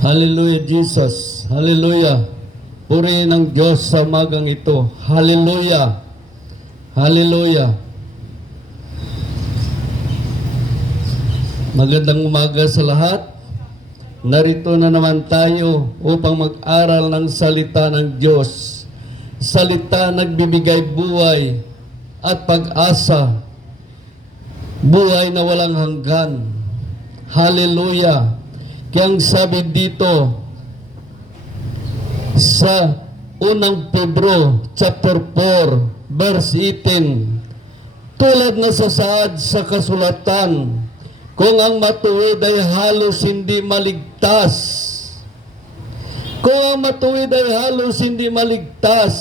Hallelujah, Jesus. Hallelujah. Purihin ang Diyos sa umagang ito. Hallelujah. Hallelujah. Magandang umaga sa lahat. Narito na naman tayo upang mag-aral ng salita ng Diyos. Salita nagbibigay buhay at pag-asa. Buhay na walang hanggan. Hallelujah. Kaya ang sabi dito sa unang Pedro chapter 4 verse 18, tulad na sa saad sa kasulatan, kung ang matuwid ay halos hindi maligtas. Kung ang matuwid ay halos hindi maligtas,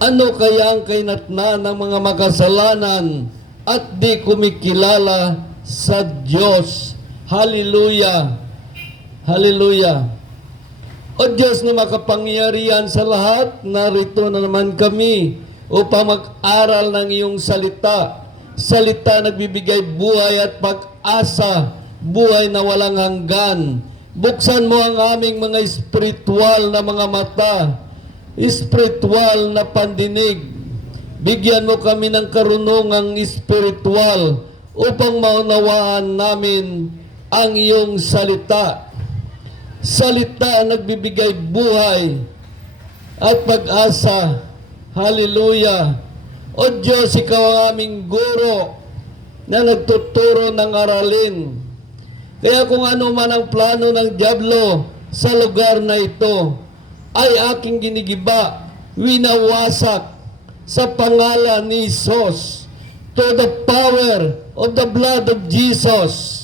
ano kaya ang kainatnan ng mga makasalanan at di kumikilala sa Diyos? Hallelujah! Hallelujah! O Diyos na makapangyarihan sa lahat, narito na naman kami upang mag-aral ng iyong salita. Salita nagbibigay buhay at pag-asa, buhay na walang hanggan. Buksan mo ang aming mga espiritual na mga mata, espiritual na pandinig. Bigyan mo kami ng karunungang espiritual upang maunawaan namin ang iyong salita. Salita nagbibigay buhay at pag-asa. Hallelujah! O Diyos, ikaw ang aming guro na nagtuturo ng aralin. Kaya kung ano man ang plano ng dyablo sa lugar na ito, ay aking ginigiba, winawasak sa pangalan ni Jesus, to the power of the blood of Jesus,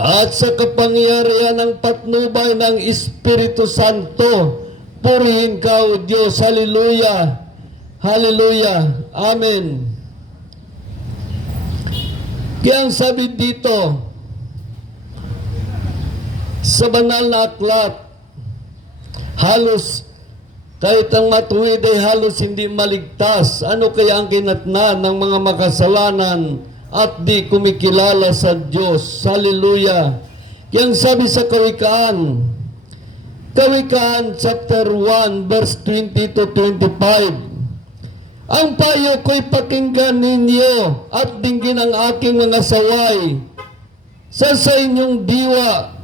at sa kapangyarihan ng patnubay ng Espiritu Santo. Purihin ka, O Diyos. Hallelujah! Hallelujah! Amen! Kaya ang sabi dito sa banal na aklat, halos kahit ang matuwid ay halos hindi maligtas. Ano kaya ang kinatnan ng mga makasalanan at di kumikilala sa Diyos? Hallelujah! Kaya ang sabi sa Kawikaan chapter 1 verse 20 to 25, ang payo ko'y pakinggan ninyo at dinggin ang aking mga saway. Sa inyong diwa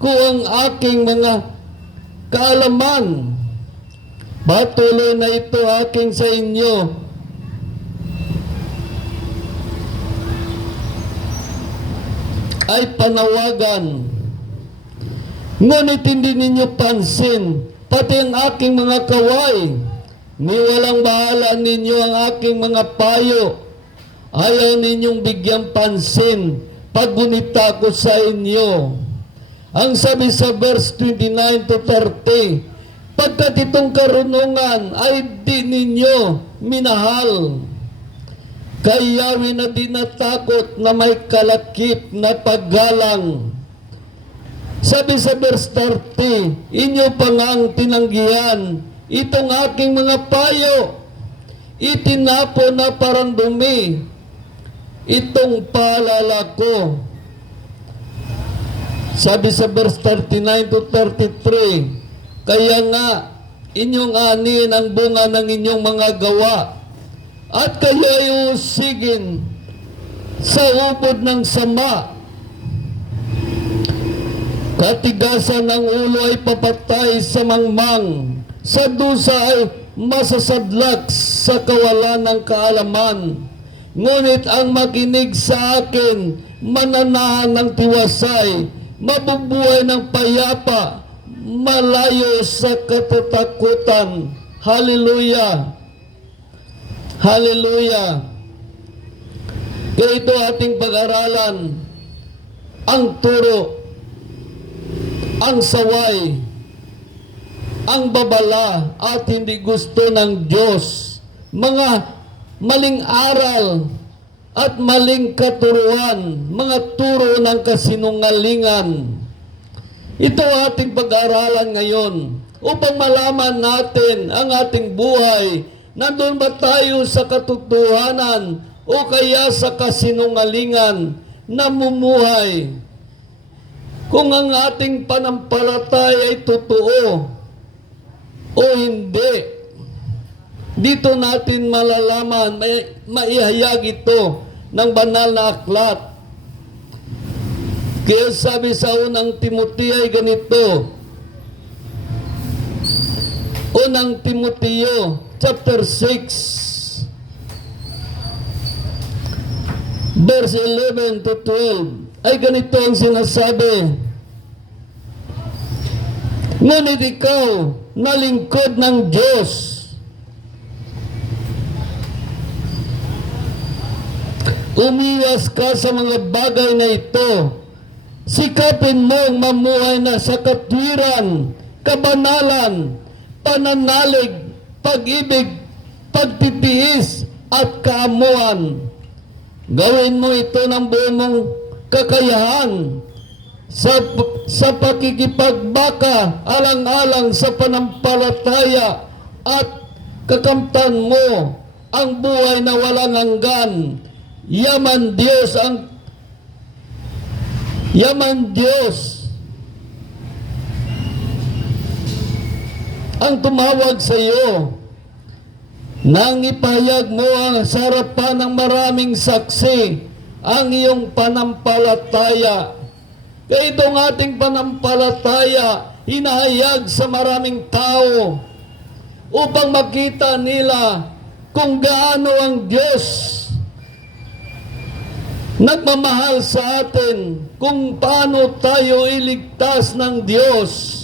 ko ang aking mga kaalaman. Patuloy na ito aking sa inyo. Ay panawagan. Ngunit hindi ninyo pansin, pati ang aking mga kaway. Ni walang bahala ninyo ang aking mga payo. Ayaw ninyong bigyang pansin paggunita ko sa inyo. Ang sabi sa verse 29 to 30, pagkat itong karunungan ay di ninyo minahal, kayawi na di natakot na may kalakip na paggalang. Sabi sa verse 30, inyo pa nga ang tinanggihan itong aking mga payo, itinapo na parang dumi itong paalala ko. Sabi sa verse 39 to 33, kaya nga inyong anin ang bunga ng inyong mga gawa, at kayo ay usigin sa ubod ng sama. Katigasan ng ulo ay papatay sa mangmang, sa dusa ay masasadlak sa kawalan ng kaalaman. Ngunit ang makinig sa akin, mananahan ng tiwasay, mabubuhay ng payapa, malayo sa katatakutan. Hallelujah! Hallelujah! Kaya ito ating pag-aralan, ang turo, ang saway, ang babala at hindi gusto ng Diyos, mga maling aral at maling katuruan, mga turo ng kasinungalingan. Ito ating pag-aaralan ngayon upang malaman natin ang ating buhay. Nandun ba tayo sa katotohanan o kaya sa kasinungalingan namumuhay? kung ang ating panampalataya ay totoo o hindi. Dito natin malalaman, maihayag ito ng banal na aklat. Kaya sabi sa unang Timoteo ay ganito, unang Timoteo, chapter 6, verse 11 to 12, ay ganito ang sinasabi, ngunit ikaw na lingkod ng Diyos, umiwas ka sa mga bagay na ito. Sikapin mong mamuhay na sa katwiran, kabanalan, pananalig, pag-ibig, pagtitiis, at kaamuan. Gawin mo ito ng buong mong kakayahan sa pakikipagbaka, alang-alang sa panampalataya, at kakamtan mo ang buhay na walang hanggan. Yaman Diyos ang tumawag sa iyo nang ipahayag mo ang sa harapan ng maraming saksi ang iyong panampalataya. Kaya itong ating panampalataya hinahayag sa maraming tao upang makita nila kung gaano ang Diyos nagmamahal sa atin, kung paano tayo iligtas ng Diyos.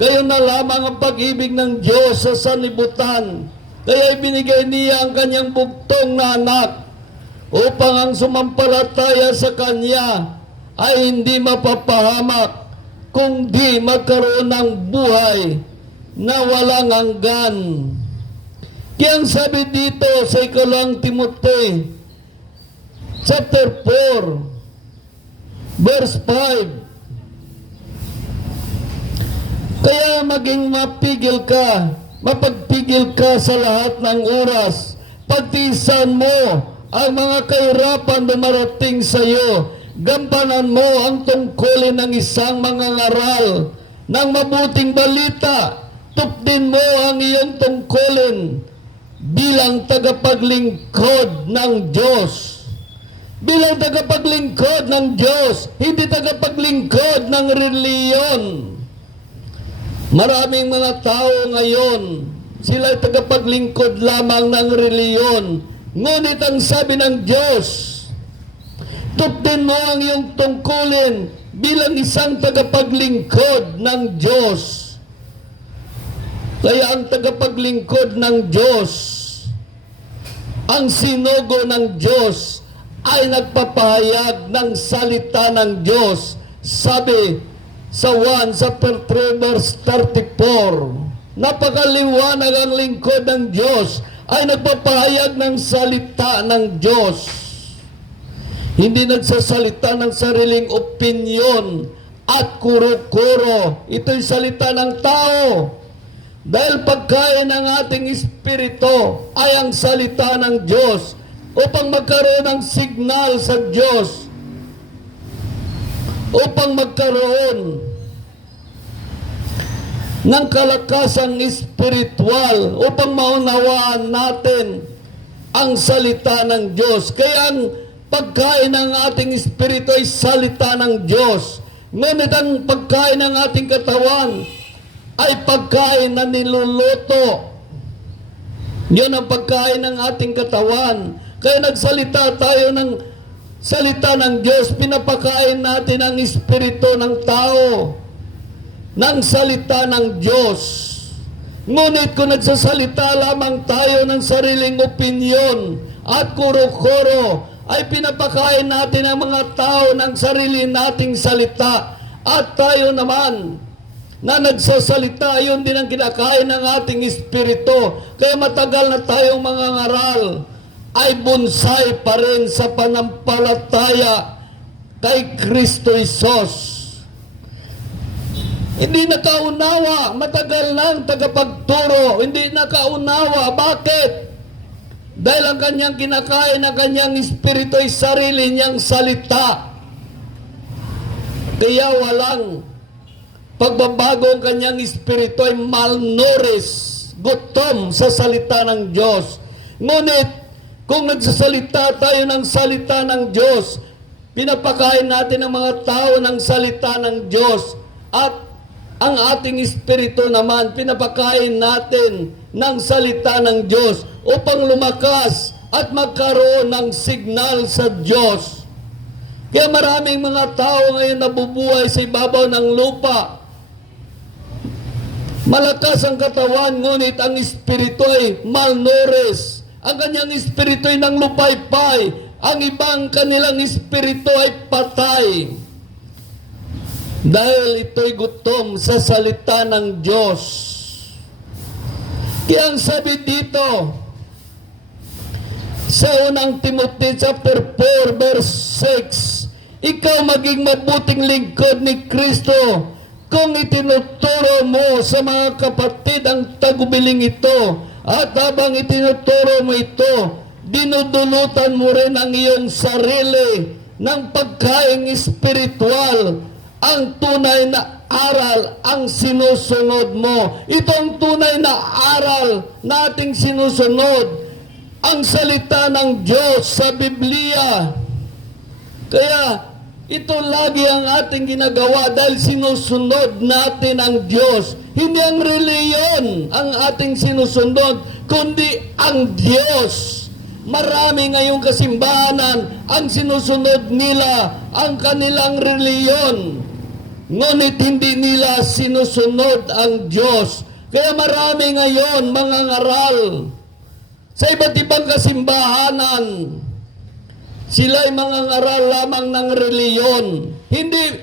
Gayon na lamang ang pag-ibig ng Diyos sa sanlibutan. Kaya ibinigay niya ang kanyang bugtong na anak upang ang sumampalataya sa kanya ay hindi mapapahamak, kundi magkaroon ng buhay na walang hanggan. Kaya ang sabi dito sa ikalang Timoteo, chapter 4, verse 5. Kaya maging mapagpigil ka sa lahat ng oras. Pagtiisan mo ang mga kahirapan na marating sa iyo. Gampanan mo ang tungkulin ng isang mangangaral ng mabuting balita. Tupdin mo ang iyong tungkulin bilang tagapaglingkod ng Diyos. Bilang tagapaglingkod ng Diyos, hindi tagapaglingkod ng reliyon. Maraming mga tao ngayon, sila ay tagapaglingkod lamang ng reliyon. Ngunit ang sabi ng Diyos, tupdin mo ang iyong tungkulin bilang isang tagapaglingkod ng Diyos. Kaya ang tagapaglingkod ng Diyos, ang sinugo ng Diyos, ay nagpapahayag ng salita ng Diyos. Sabi sa 1 chapter 3 verse 34, napakaliwanag ang lingkod ng Diyos ay nagpapahayag ng salita ng Diyos. Hindi nagsasalita ng sariling opinyon at kuro-kuro. Ito'y salita ng tao. Dahil pagkain ng ating espiritu ay ang salita ng Diyos, upang magkaroon ng signal sa Diyos, upang magkaroon ng kalakasang espiritual, upang maunawaan natin ang salita ng Diyos. Kaya ang pagkain ng ating espiritu ay salita ng Diyos. Ngunit ang pagkain ng ating katawan ay pagkain na niluluto. Yun ang pagkain ng ating katawan. Kaya nagsalita tayo ng salita ng Diyos, pinapakain natin ang espiritu ng tao ng salita ng Diyos. Ngunit kung nagsasalita lamang tayo ng sariling opinyon at kuro-kuro, ay pinapakain natin ang mga tao ng sarili nating salita. At tayo naman na nagsasalita, yun din ang kinakain ng ating espiritu. Kaya matagal na tayong mga ngaral ay bonsai pa rin sa panampalataya kay Kristo Isos. Hindi nakaunawa, matagal nang tagapagturo, hindi nakaunawa. Bakit? Dahil ang kanyang kinakain ng kanyang espiritu ay sarili niyang salita. Kaya walang pagbabago ang kanyang espiritu ay malnourished, gutom sa salita ng Diyos. Ngunit, kung nagsasalita tayo ng salita ng Diyos, pinapakain natin ang mga tao ng salita ng Diyos, at ang ating espiritu naman, pinapakain natin ng salita ng Diyos upang lumakas at magkaroon ng signal sa Diyos. Kaya maraming mga tao ngayon nabubuhay sa ibabaw ng lupa. Malakas ang katawan, ngunit ang espiritu ay malnourished. Ang kanyang espiritu ay nang lupaypay. Ang ibang kanilang espiritu ay patay. Dahil ito'y gutom sa salita ng Diyos. Kaya ang sabi dito, sa unang Timothy chapter 4 verse 6, ikaw maging mabuting lingkod ni Kristo kung itinuturo mo sa mga kapatid ang tagubiling ito, at habang itinuturo mo ito, dinudulutan mo rin ang iyong sarili ng pagkaing espiritual. Ang tunay na aral ang sinusunod mo. Itong tunay na aral na ating sinusunod, ang salita ng Diyos sa Biblia. Kaya ito lagi ang ating ginagawa dahil sinusunod natin ang Diyos. Hindi ang reliyon ang ating sinusunod, kundi ang Diyos. Marami ngayong kasimbahanan ang sinusunod nila ang kanilang reliyon, ngunit hindi nila sinusunod ang Diyos. Kaya marami ngayon mga ngaral sa iba't ibang kasimbahanan, sila'y mga ngaral lamang ng reliyon. Hindi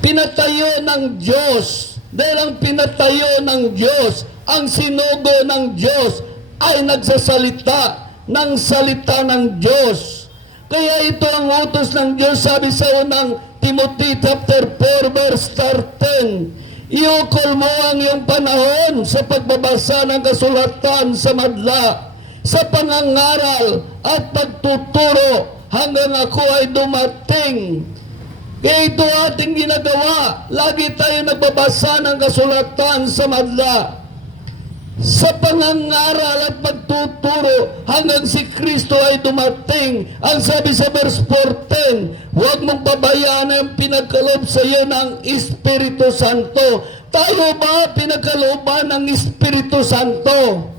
pinatayo ng Diyos. Dahil ang pinatayo ng Diyos, ang sinugo ng Diyos, ay nagsasalita ng salita ng Diyos. Kaya ito ang utos ng Diyos, sabi sa unang Timothy chapter 4 verse 13, iukol mo ang iyong panahon sa pagbabasa ng kasulatan sa madla, sa pangangaral at pagtuturo hanggang ako ay dumating. Kaya ito ating ginagawa. Lagi tayo nagbabasa ng kasulatan sa madla, sa pangangaral at pagtuturo hanggang si Kristo ay dumating. Ang sabi sa verse 14, huwag mong pabayaan ang pinagkaloob sa iyo ng Espiritu Santo. Tayo ba pinagkalooban ng Espiritu Santo?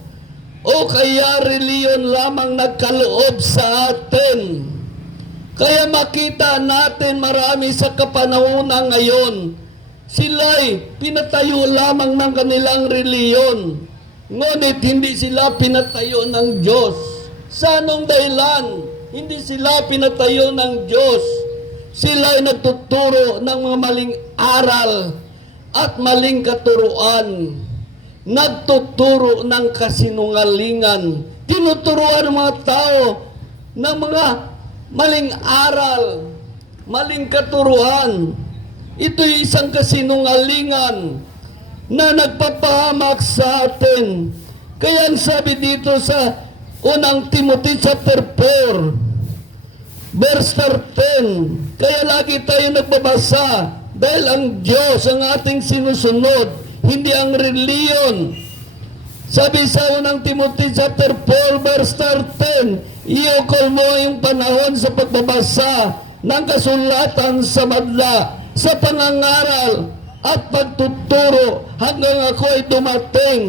O kaya reliyon lamang nagkaloob sa atin? Kaya makita natin marami sa kapanahunan ngayon, sila'y pinatayo lamang ng kanilang reliyon, ngunit hindi sila pinatayo ng Diyos. Sa anong dahilan hindi sila pinatayo ng Diyos? Sila'y nagtuturo ng mga maling aral at maling katuruan. Nagtuturo ng kasinungalingan. Tinuturuan ng mga tao ng mga maling aral, maling katuruan. Ito'y isang kasinungalingan na nagpapahamak sa atin. Kaya ang sabi dito sa unang Timothy chapter 4 verse 13, kaya lagi tayo nagbabasa dahil ang Diyos ang ating sinusunod, hindi ang reliyon. Sabi sa unang Timothy chapter 4 verse 13, iukol mo yung panahon sa pagbabasa ng kasulatan sa madla, sa pangangaral at pagtuturo hanggang ako ay dumating.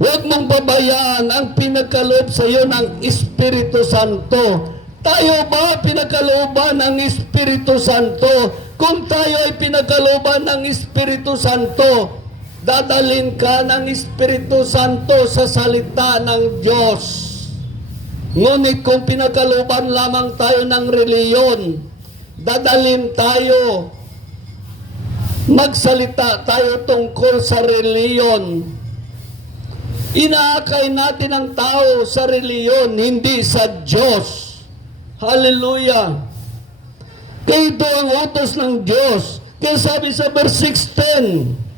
Huwag mong babayaan ang pinagkaloob sa iyo ng Espiritu Santo. Tayo ba pinagkalooban ng Espiritu Santo? Kung tayo ay pinagkalooban ng Espiritu Santo, dadalhin ka ng Espiritu Santo sa salita ng Diyos. Ngunit kung pinagkalooban lamang tayo ng reliyon, dadalhin tayo, magsalita tayo tungkol sa reliyon. Inaakay natin ang tao sa reliyon, hindi sa Diyos. Hallelujah! Kaya ito ang utos ng Diyos. Kaya sabi sa verse 16,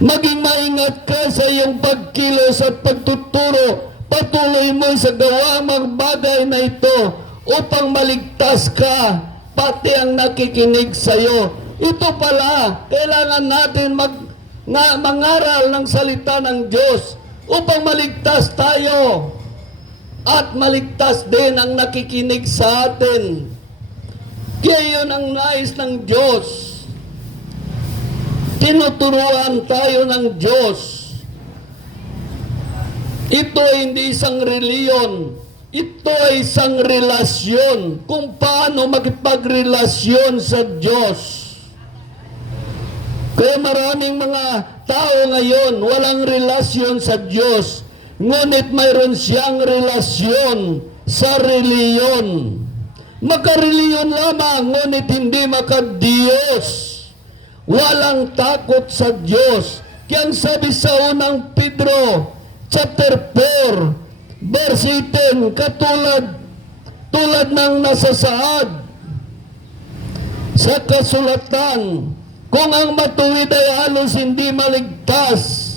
maging maingat ka sa iyong pagkilos at pagtuturo. Patuloy mo sa gawa mga bagay na ito upang maligtas ka pati ang nakikinig sa'yo. Ito pala, kailangan natin mangaral ng salita ng Diyos upang maligtas tayo at maligtas din ang nakikinig sa atin. Kaya yun ang nais ng Diyos. Tinuturuan tayo ng Diyos. Ito ay hindi isang reliyon. Ito ay isang relasyon. Kung paano makipagrelasyon sa Diyos. Kaya maraming mga tao ngayon walang relasyon sa Diyos. Ngunit mayroon siyang relasyon sa reliyon. Makareliyon lamang, ngunit hindi makadiyos. Walang takot sa Diyos. Kaya ang sabi sa unang Pedro, chapter 4, verse 18, tulad ng nasasaad sa kasulatan, kung ang matuwid ay halos hindi maligtas,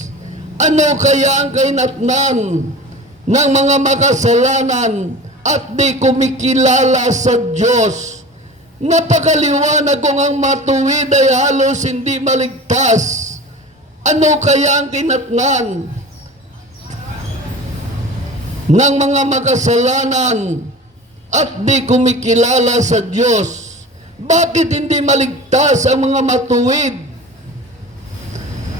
ano kaya ang kahinatnan ng mga makasalanan at di kumikilala sa Diyos? Napakaliwanag kung ang matuwid ay halos hindi maligtas. Ano kaya ang kinatnan ng mga makasalanan at di kumikilala sa Diyos? Bakit hindi maligtas ang mga matuwid?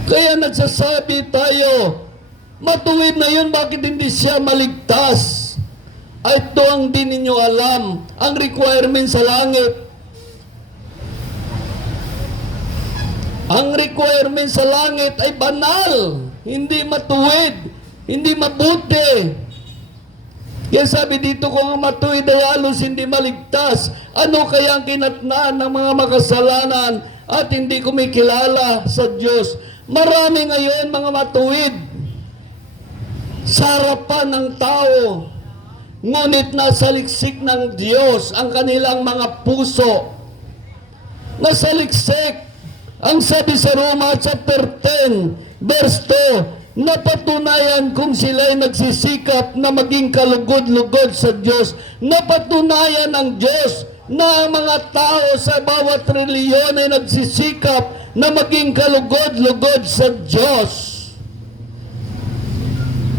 Kaya nagsasabi tayo, matuwid na yun, bakit hindi siya maligtas? Ay, ito ang di ninyo alam, ang requirement sa langit. Ang requirement sa langit ay banal, hindi matuwid, hindi mabuti. Kaya sabi dito, kung ang matuwid ay halos hindi maligtas, ano kaya ang kinatnaan ng mga makasalanan at hindi kumikilala sa Diyos? Marami ngayon mga matuwid sa harapan ng tao, ngunit nasa liksik ng Diyos ang kanilang mga puso. Nasa liksik. Ang sabi sa Roma chapter 10, verse 2, napatunayan kung sila'y nagsisikap na maging kalugod-lugod sa Diyos. Napatunayan ng Diyos na ang mga tao sa bawat reliyon ay nagsisikap na maging kalugod-lugod sa Diyos.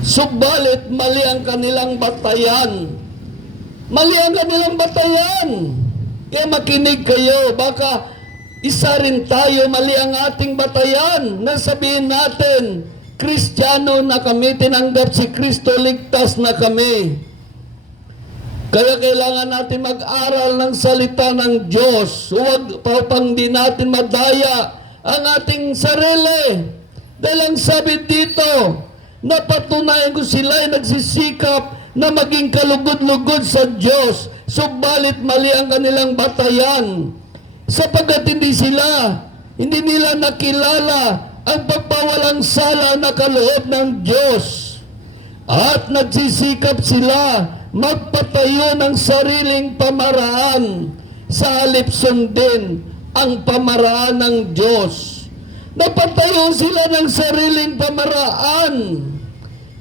Subalit mali ang kanilang batayan. Mali ang kanilang batayan. Kaya makinig kayo, baka isa rin tayo, mali ang ating batayan na sabihin natin, Kristiyano na kami, tinanggap si Kristo, ligtas na kami. Kaya kailangan natin mag-aral ng salita ng Diyos. Huwag pang di natin madaya ang ating sarili. Dahil ang sabi dito, napatunayan ko sila ay nagsisikap na maging kalugod-lugod sa Diyos, subalit mali ang kanilang batayan. Sapagkat hindi nila nakilala ang pagpawalang sala na kaloob ng Diyos. At nagsisikap sila magpatayo ng sariling pamaraan sa halip sundin ang pamaraan ng Diyos. Napatayo sila ng sariling pamaraan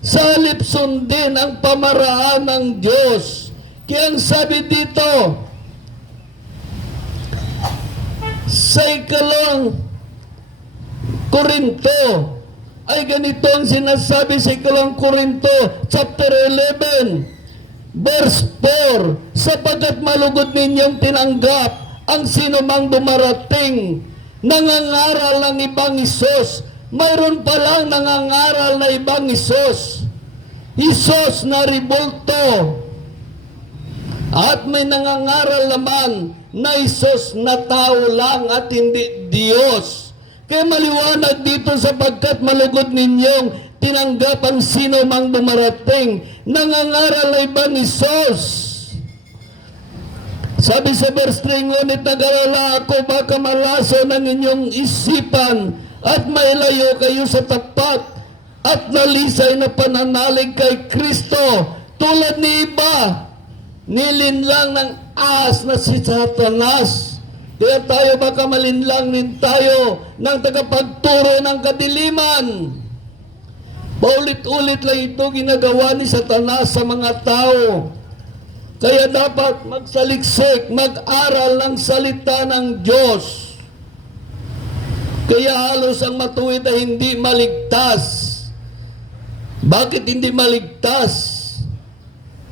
sa halip sundin ang pamaraan ng Diyos. Kaya ang sabi dito, sa ikalawang Korinto, ay ganito ang sinasabi sa ikalawang Korinto, chapter 11, verse 4, sapagkat malugod ninyong tinanggap ang sinumang dumarating, nangangaral ng ibang Isos. Mayroon palang nangangaral na ibang Isos. Isos na ribulto. At may nangangaral naman na Isos na tao lang at hindi Diyos. Kaya maliwanag dito sapagkat malugod ninyong tinanggap ang sino mang dumarating, nangangaral na ibang Isos. Sabi sa verse 3, ngunit nag-alala ako baka malaso ng inyong isipan at mailayo kayo sa tapat at nalisay na pananalig kay Kristo tulad ni iba. Nilinlang ng ahas na si Satanas. Kaya tayo baka malinlang din tayo ng tagapagturo ng kadiliman. Paulit-ulit lang ito ginagawa ni Satanas sa mga tao. Kaya dapat magsaliksik, mag-aral ng salita ng Diyos. Kaya halos ang matuwid ay hindi maligtas. Bakit hindi maligtas?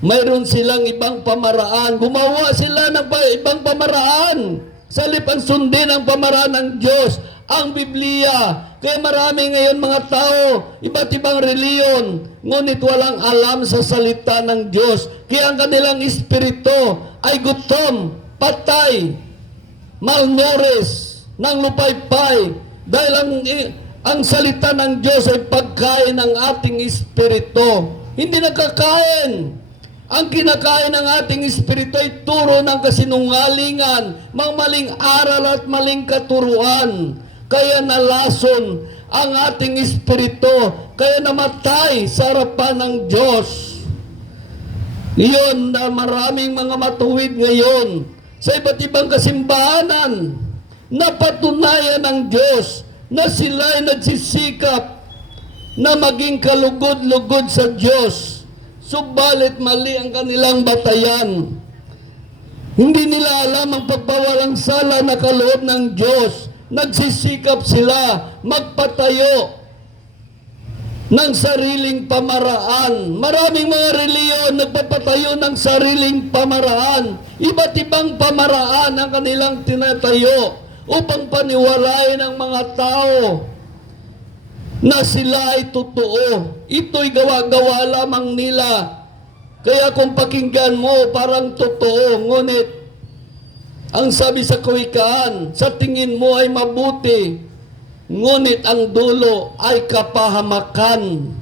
Mayroon silang ibang pamaraan. Gumawa sila ng ibang pamaraan. Sa halip ang sundin ang pamaraan ng Diyos, ang Biblia. Kaya marami ngayon mga tao, iba't ibang reliyon, ngunit walang alam sa salita ng Diyos. Kaya ang kanilang espiritu ay gutom, patay, malnourished, nang lupaypay. Dahil ang salita ng Diyos ay pagkain ng ating espiritu. Hindi nakakain. Ang kinakain ng ating espiritu ay turo ng kasinungalingan, mga maling aral at maling katuruan. Kaya nalason ang ating espiritu, kaya namatay sa harapan ng Diyos. Iyon na maraming mga matuwid ngayon sa iba't ibang kasimbahanan, napatunayan ng Diyos na sila ay nagsisikap na maging kalugod-lugod sa Diyos. Subalit mali ang kanilang batayan. Hindi nila alam ang pagbawalang sala na kaloob ng Diyos. Nagsisikap sila magpatayo ng sariling pamaraan. Maraming mga reliyon nagpapatayo ng sariling pamaraan. Iba't ibang pamaraan ang kanilang tinatayo upang paniwalain ang mga tao na sila ay totoo. Ito'y gawa-gawa lamang nila. Kaya kung pakinggan mo, parang totoo. Ngunit, ang sabi sa kawikaan, sa tingin mo ay mabuti. Ngunit ang dulo ay kapahamakan.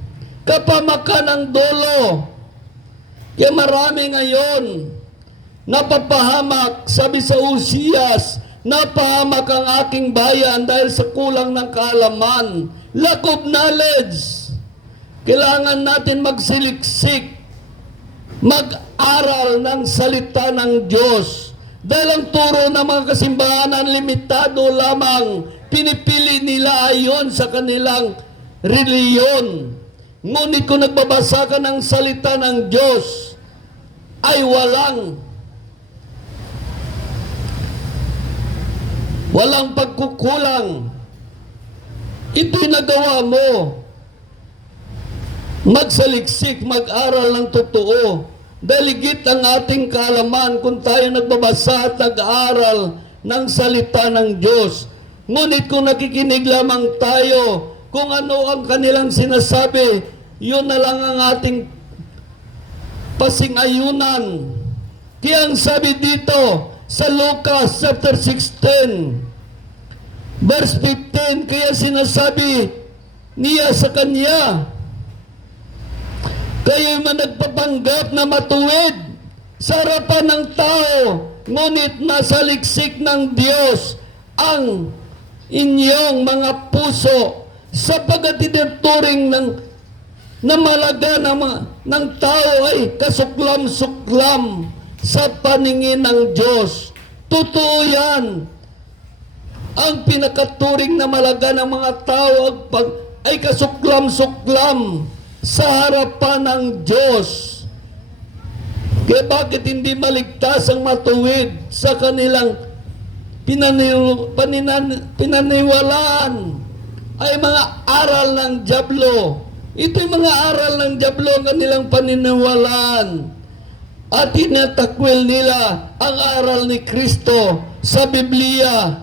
Kapahamakan ang dulo. Kaya marami ngayon, napapahamak, sabi sa Uzias, napahamak ang aking bayan dahil sa kulang ng kaalaman. Lack of knowledge. Kailangan natin magsiliksik, mag-aral ng salita ng Diyos. Dahil ang turo ng mga kasimbahanan limitado lamang, pinipili nila ayon sa kanilang reliyon. Ngunit kung nagbabasa ka ng salita ng Diyos, ay walang pagkukulang. Ito'y nagawa mo. Magsaliksik, mag-aral ng totoo. Dahil higit ang ating kaalaman kung tayo nagbabasa at nag-aaral ng salita ng Diyos. Ngunit kung nakikinig lamang tayo kung ano ang kanilang sinasabi, yun na lang ang ating pasing-ayunan. Kaya ang sabi dito sa Lucas chapter 16, verse 15, kaya sinasabi niya sa kanya, kayo'y nagpapanggap na matuwid sa harapan ng tao, ngunit nasa liksik ng Diyos ang inyong mga puso, sapagkat itinuturing na malaga ng tao ay kasuklam-suklam sa paningin ng Diyos. Totoo yan. Ang pinakaturing na malaga ng mga tao ay kasuklam-suklam sa harapan ng Diyos. Kaya bakit hindi maligtas ang matuwid sa kanilang pinaniwalaan ay mga aral ng dyablo. Ito'y mga aral ng dyablo ang kanilang paniniwalaan. At tinatakwil nila ang aral ni Kristo sa Biblia.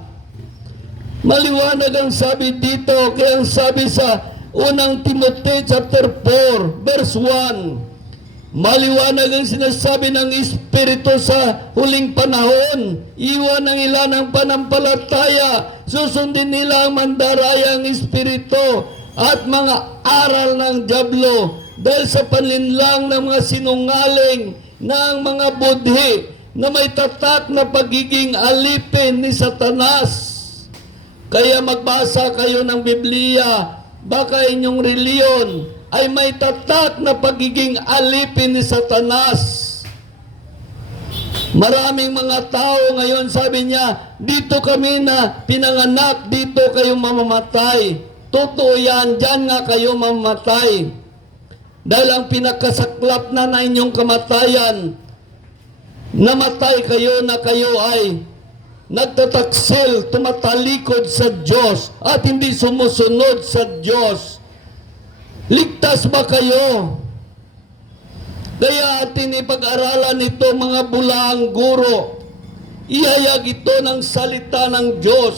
Maliwanag ang sabi dito, kaya ang sabi sa unang Timoteo chapter 4 verse 1, maliwanag ang sinasabi ng Espiritu sa huling panahon. Iwan ang ilan ng panampalataya, susundin nila ang mandarayang espiritu at mga aral ng dyablo, dahil sa panlinlang ng mga sinungaling ng mga budhi na may tatak na pagiging alipin ni Satanas. Kaya magbasa kayo ng Biblia, baka inyong reliyon ay may tatak na pagiging alipin ni Satanas. Maraming mga tao ngayon, sabi niya, dito kami na pinanganak, dito kayo mamamatay. Totoo yan, dyan nga kayo mamamatay. Dahil ang pinakasaklap na inyong kamatayan namatay kayo na kayo ay nagtataksil, tumatalikod sa Diyos at hindi sumusunod sa Diyos. Ligtas ba kayo? Kaya atin ipag-aralan ito mga bulaang guro. Ihayag ito ng salita ng Diyos.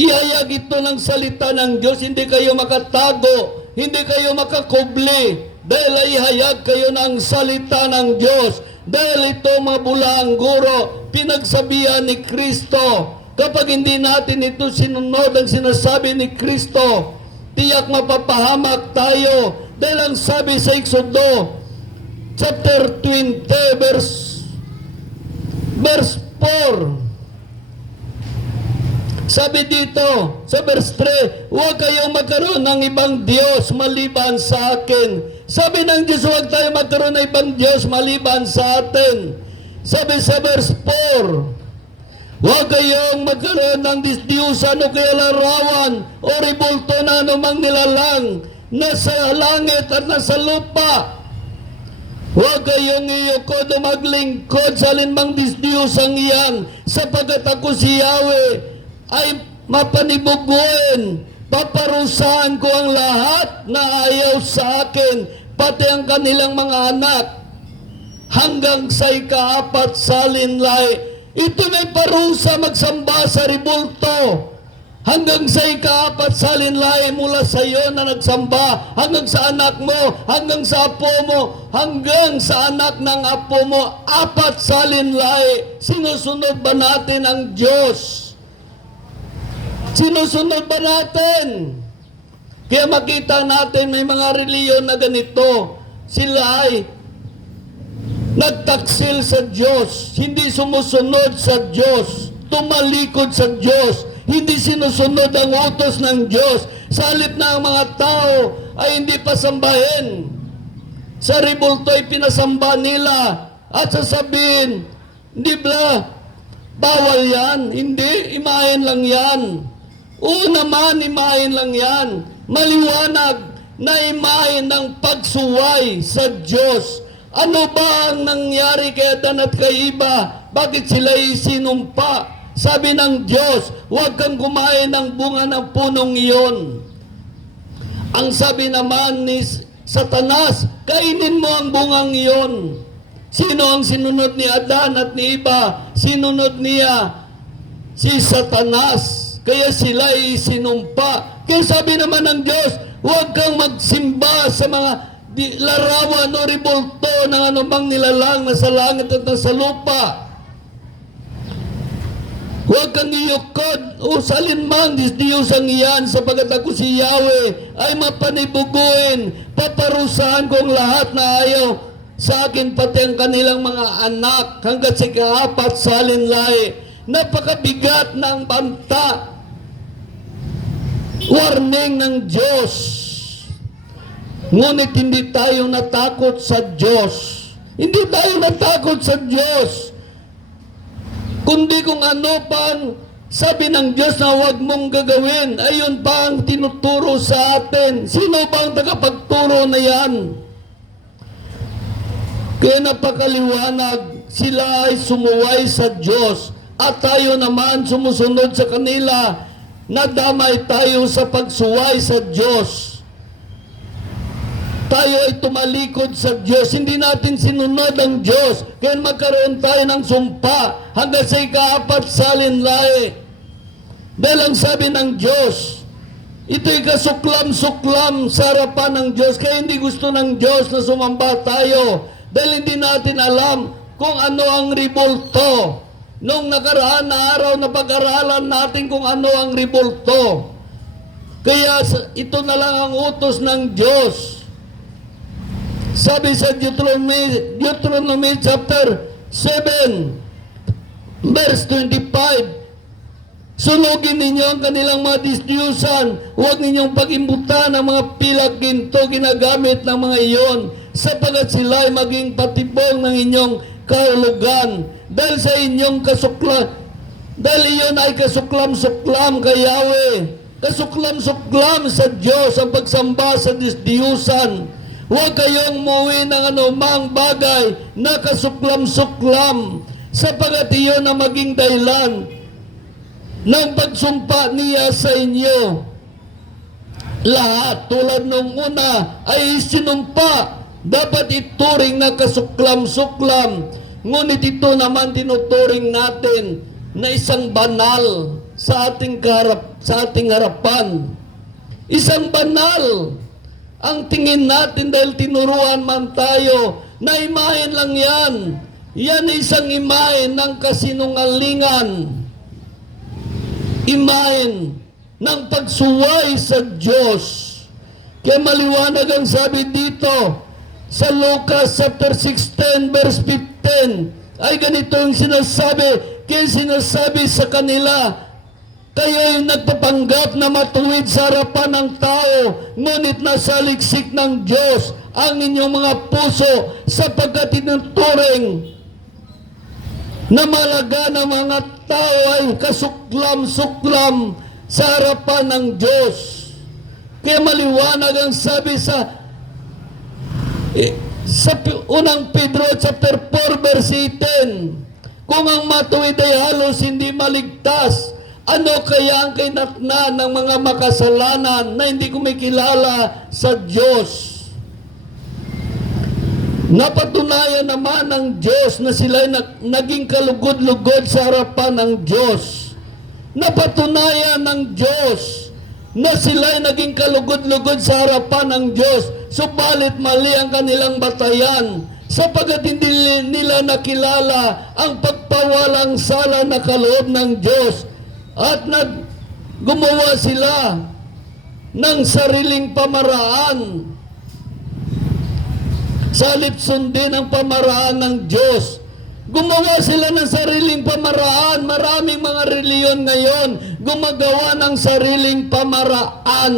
Ihayag ito ng salita ng Diyos. Hindi kayo makatago, hindi kayo makakubli, dahil ihayag kayo ng salita ng Diyos. Dahil ito mga bulaang guro, pinagsabihan ni Kristo. Kapag hindi natin ito sinunod ang sinasabi ni Kristo, tiyak mapapahamak tayo. Dahil ang sabi sa Exodo, chapter 20, verse 4, sabi dito, sa verse 3, huwag kayong magkaroon ng ibang Diyos maliban sa akin. Sabi ng Diyos, huwag tayo magkaroon ng ibang Diyos maliban sa atin. Sabi sa verse 4, huwag kayong magkaroon ng disdiyusan o kaya larawan o ribulto na anumang nilalang nasa langit at nasa lupa. Huwag kayong iyukod o maglingkod sa alinmang disdiyusang iyan, sapagkat ako si Yahweh ay mapanibuguin. Paparusahan ko ang lahat na ayaw sa akin, pati ang kanilang mga anak, hanggang sa ika-4 salinlay. Ito may parusa magsamba sa ribulto. Hanggang sa ika-4 salinlay mula sa iyo na nagsamba, hanggang sa anak mo, hanggang sa apo mo, hanggang sa anak ng apo mo, 4 salinlay. Sinusunod ba natin ang Diyos? Sinusunod ba natin? Kaya makita natin may mga reliyon na ganito. Sila ay nagtaksil sa Diyos, hindi sumusunod sa Diyos, tumalikod sa Diyos, hindi sinusunod ang utos ng Diyos. Sa halip na ang mga tao ay hindi pasambahin, sa ribulto ay pinasamba nila at sasabihin, hindi ba bawal yan? Hindi, imahin lang yan. Oo naman, imahin lang yan. Maliwanag na imahin ng pagsuway sa Diyos. Ano ba ang nangyari kay Adan at kay Eva? Bakit sila isinumpa? Sabi ng Diyos, huwag kang kumain ng bunga ng punong iyon. Ang sabi naman ni Satanas, kainin mo ang bungang iyon. Sino ang sinunod ni Adan at ni Eva? Sinunod niya si Satanas. Kaya sila isinumpa. Kaya sabi naman ng Diyos, huwag kang magsimba sa mga larawan o ribulto ng anumang nilalang na sa langit at sa lupa. Huwag kang iyukod o salinmang disdiyusang iyan, sapagkat ako si Yahweh ay mapanibuguin. Paparusahan ko ang lahat na ayaw sa akin, pati ang kanilang mga anak, hanggat sa ika-4 salinlay. Napakabigat ng banta. Warning ng Diyos. Ngunit hindi tayo natakot sa Diyos. Hindi tayo natakot sa Diyos. Kundi kung ano pang sabi ng Diyos na huwag mong gagawin, ayun pa ang tinuturo sa atin. Sino ba ang tagapagturo na yan? Kaya napakaliwanag, sila ay sumuway sa Diyos at tayo naman sumusunod sa kanila. Nadamay tayo sa pagsuway sa Diyos. Tayo ay tumalikod sa Diyos. Hindi natin sinunod ang Diyos. Kaya magkaroon tayo ng sumpa hanggang sa ika-4 salinlay. Dahil ang sabi ng Diyos, ito'y kasuklam-suklam sa harapan ng Diyos. Kaya hindi gusto ng Diyos na sumamba tayo. Dahil hindi natin alam kung ano ang ribulto. Nung nakaraan na araw na pag-aralan natin kung ano ang ribulto. Kaya ito na lang ang utos ng Diyos. Sabi sa Deuteronomy chapter 7, verse 25, sunugin ninyo ang kanilang mga disdiyusan, huwag ninyong pag-imbutan ang mga pilak ginto ginagamit ng mga iyon, sapagkat sila ay maging patibong ng inyong kahulugan, dahil sa inyong kasuklam, dahil iyon ay kasuklam-suklam kay Yahweh, kasuklam-suklam sa Diyos ang pagsamba sa disdiyusan. Huwag kayong muwi ng anumang bagay na kasuklam-suklam, sapagat iyon ang maging dahilan ng pagsumpa niya sa inyo. Lahat tulad nung una ay sinumpa, dapat ituring na kasuklam-suklam, ngunit ito naman tinuturing natin na isang banal sa ating harapan. Isang banal ang tingin natin dahil tinuruan man tayo na imahen lang yan. Yan isang imahen ng kasinungalingan. Imahen ng pagsuway sa Diyos. Kaya maliwanag ang sabi dito sa Lucas chapter 16 verse 15 ay ganito ang sinasabi. Kaya sinasabi sa kanila, kayo'y nagpapanggap na matuwid sa harapan ng tao, ngunit nasa liksik ng Diyos ang inyong mga puso, sapagkat tinuturing na malaga ng mga tao ay kasuklam-suklam sa harapan ng Diyos. Kaya maliwanag ang sabi sa unang Pedro chapter 4 verse 18, kung ang matuwid ay halos hindi maligtas, ano kaya ang kainatnan ng mga makasalanan na hindi kumikilala sa Diyos? Napatunayan naman ng Diyos na sila'y naging kalugod-lugod sa harapan ng Diyos. Napatunayan ng Diyos na sila'y naging kalugod-lugod sa harapan ng Diyos, subalit mali ang kanilang batayan, sapagkat hindi nila nakilala ang pagpawalang sala na kaloob ng Diyos, at gumawa sila ng sariling pamaraan sa halip sundin ang pamaraan ng Diyos. Gumawa sila ng sariling pamaraan. Maraming mga reliyon ngayon gumagawa ng sariling pamaraan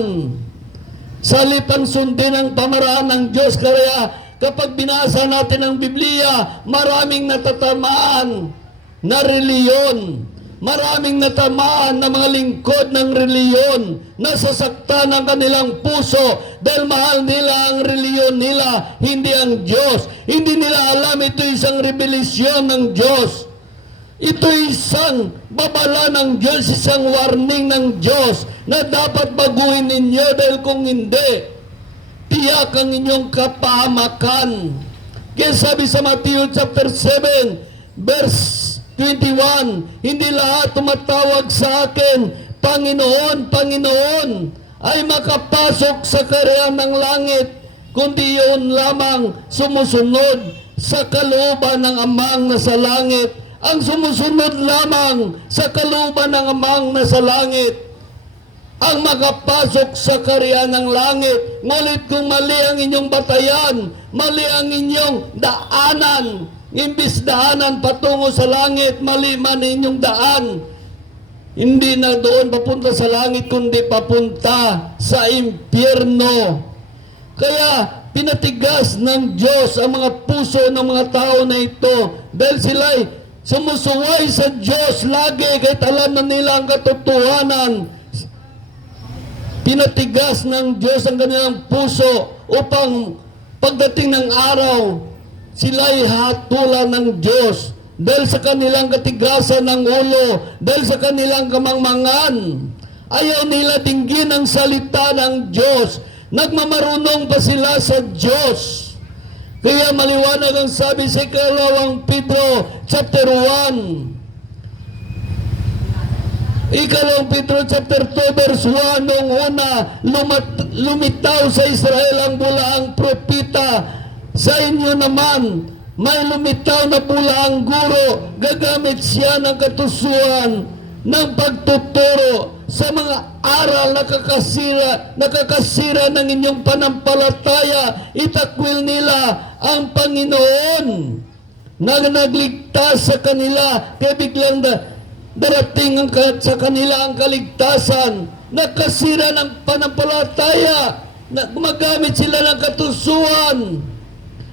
sa halip ang sundin ang pamaraan ng Diyos. Kaya kapag binasa natin ang Biblia, maraming natatamaan na reliyon. Maraming natamaan na mga lingkod ng reliyon, nasasaktan ang kanilang puso dahil mahal nila ang reliyon nila, hindi ang Diyos. Hindi nila alam ito isang rebelisyon ng Diyos. Ito isang babala ng Diyos, isang warning ng Diyos na dapat baguhin ninyo, dahil kung hindi, tiyak ang inyong kapahamakan. Kaya sabi sa Matthew chapter 7 verse 21, hindi lahat tumatawag sa akin, Panginoon, Panginoon, ay makapasok sa kaharian ng langit, kundi yun lamang sumusunod sa kalooban ng Amang nasa langit. Ang sumusunod lamang sa kalooban ng Amang nasa langit ang makapasok sa kaharian ng langit. Ngunit kung mali ang inyong batayan, mali ang inyong daanan, imbis daanan patungo sa langit, mali man inyong daan, hindi na doon papunta sa langit, kundi papunta sa impyerno. Kaya pinatigas ng Diyos ang mga puso ng mga tao na ito, dahil sila'y sumusuway sa Diyos lagi, kahit alam na nila ang katotohanan. Pinatigas ng Diyos ang kanilang puso upang pagdating ng araw, sila'y hatulan ng Diyos dahil sa kanilang katigasan ng ulo, dahil sa kanilang kamangmangan. Ayaw nila dinggin ang salita ng Diyos. Nagmamarunong pa sila sa Diyos. Kaya maliwanag ang sabi sa ikalawang Pedro chapter 1. Ikalawang Pedro chapter 2 verse 1, noong una lumitaw sa Israel ang bulaang propita, sa inyo naman may lumitaw na bulaang guro, gagamit siya ng katusuan ng pagtuturo sa mga aral na nakakasira ng inyong panampalataya. Itakwil nila ang Panginoon na nagligtas sa kanila, kaya biglang darating sa kanila ang kaligtasan. Nakasira ng panampalataya, na gumagamit sila ng katusuan.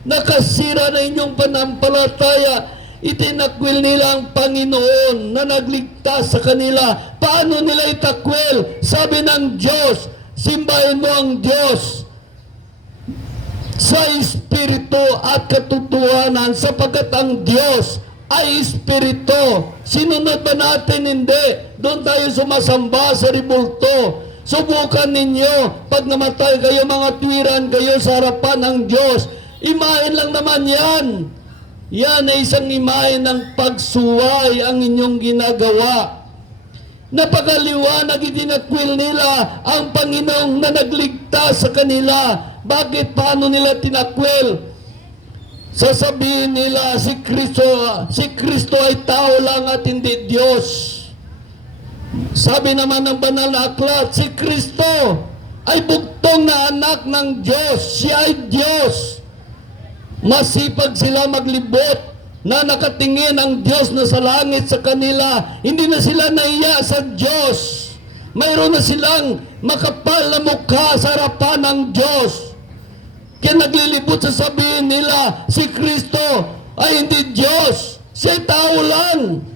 Nakasira na inyong panampalataya, itinakwil nila ang Panginoon na nagligtas sa kanila. Paano nila itakwil? Sabi ng Diyos, simbahin mo ang Diyos. sa Espiritu at katotohanan, sapagkat ang Diyos ay Espiritu. Sinunod ba natin? Hindi. Doon tayo sumasamba sa rebulto. Subukan ninyo, pag namatay kayo, mga tuwiran kayo sa harapan ng Diyos. Imahen lang naman yan. Yan ay isang imahen ng pagsuway ang inyong ginagawa. Napakaliwanag, itinakwil nila ang Panginoong na nagligtas sa kanila. Bakit? Paano nila tinakwil? Sasabihin nila si Kristo ay tao lang at hindi Diyos. Sabi naman ng banal na aklat, si Kristo ay bugtong na anak ng Diyos. Siya ay Diyos. Masipag sila maglibot na nakatingin ang Diyos na sa langit sa kanila. Hindi na sila nahiya sa Diyos. Mayroon na silang makapal na mukha sa harapan ng Diyos. Kaya naglilibot sa sabihin nila, si Kristo ay hindi Diyos. Siya tao lang.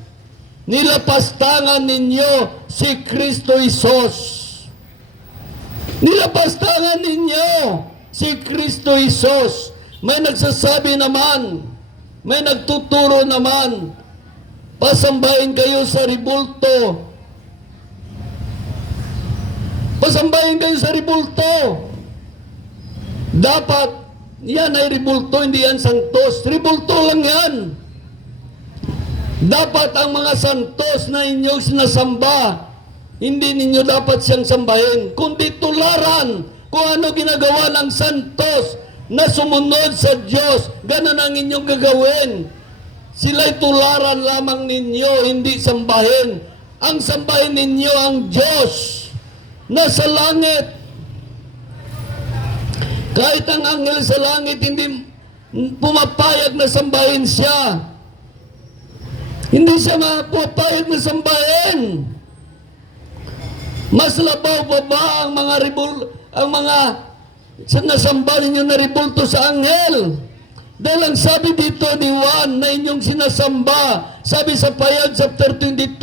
Nilapastangan ninyo si Kristo Isos. Nilapastangan ninyo si Kristo Isos. May nagsasabi naman, may nagtuturo naman, pasambahin kayo sa rebulto. Pasambahin kayo sa rebulto. Dapat, yan ay rebulto, hindi yan santos. Rebulto lang yan. Dapat ang mga santos na inyong sinasamba, hindi ninyo dapat siyang sambahin, kundi tularan kung ano ginagawa ng santos na sumunod sa Diyos. Ganun ang inyong gagawin. Sila'y tularan lamang ninyo, hindi sambahin. Ang sambahin ninyo ang Diyos na sa langit. Kahit ang anghel sa langit hindi pumapayag na sambahin siya. Hindi siya mapapayag na sambahin. Mas labaw pa ba ang mga sinasamba ninyo na rebulto sa anghel? Dahil ang sabi dito ni Juan na inyong sinasamba, sabi sa Payag chapter 22,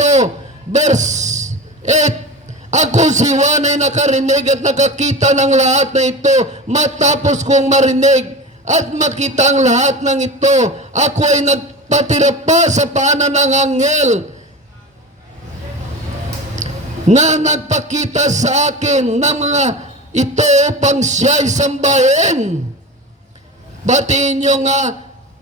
verse 8, ako si Juan ay nakarinig at nakakita ng lahat na ito. Matapos kong marinig at makita ang lahat ng ito, ako ay nagpatira pa sa paanan ng anghel na nagpakita sa akin ng mga ito upang siya'y sambahin. Pati inyong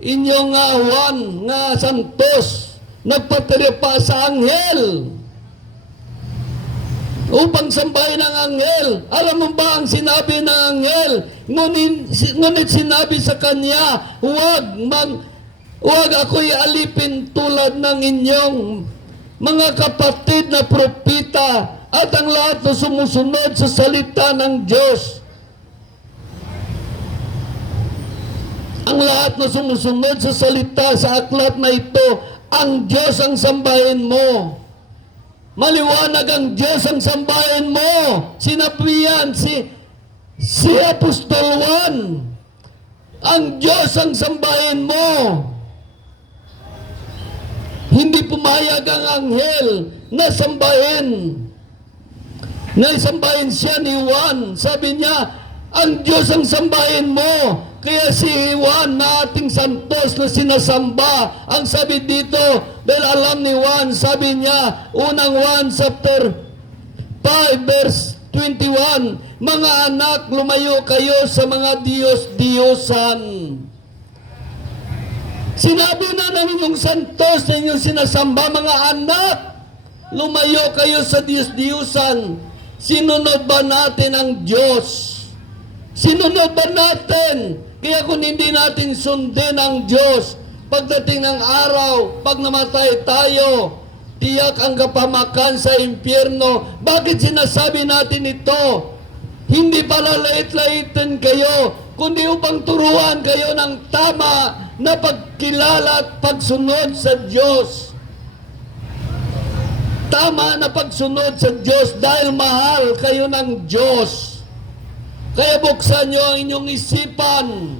Juan nga Santos nagpatira pa sa anghel upang sambahin ang anghel. Alam mo ba ang sinabi ng anghel? Ngunit sinabi sa kanya, huwag ako'y alipin tulad ng inyong mga kapatid na propita at ang lahat na sumusunod sa salita ng Diyos. Ang lahat na sumusunod sa salita sa aklat na ito, ang Diyos ang sambahin mo. Maliwanag ang Diyos ang sambahin mo. Sinabi yan si Apostol Juan. Ang Diyos ang sambahin mo. Hindi pumayag ang anghel na sambahin. Na sambahin siya ni Juan. Sabi niya, ang Diyos ang sambahin mo. Kaya si Juan na ating santos na sinasamba, ang sabi dito, dahil alam ni Juan, sabi niya, unang Juan chapter 5 verse 21, mga anak, lumayo kayo sa mga Diyos-Diyosan. Sinabi na ng inyong santos na inyong sinasamba, mga anak, lumayo kayo sa Diyos-Diyosan. Sinunod ba natin ang Diyos? Sinunod ba natin? Kaya kung hindi natin sundin ang Diyos, pagdating ng araw, pag namatay tayo, tiyak ang kapamakan sa impyerno. Bakit sinasabi natin ito? Hindi pala lait-laitin kayo, kundi upang turuan kayo ng tama na pagkilala at pagsunod sa Diyos. Tama na pagsunod sa Diyos dahil mahal kayo ng Diyos. Kaya buksan nyo ang inyong isipan.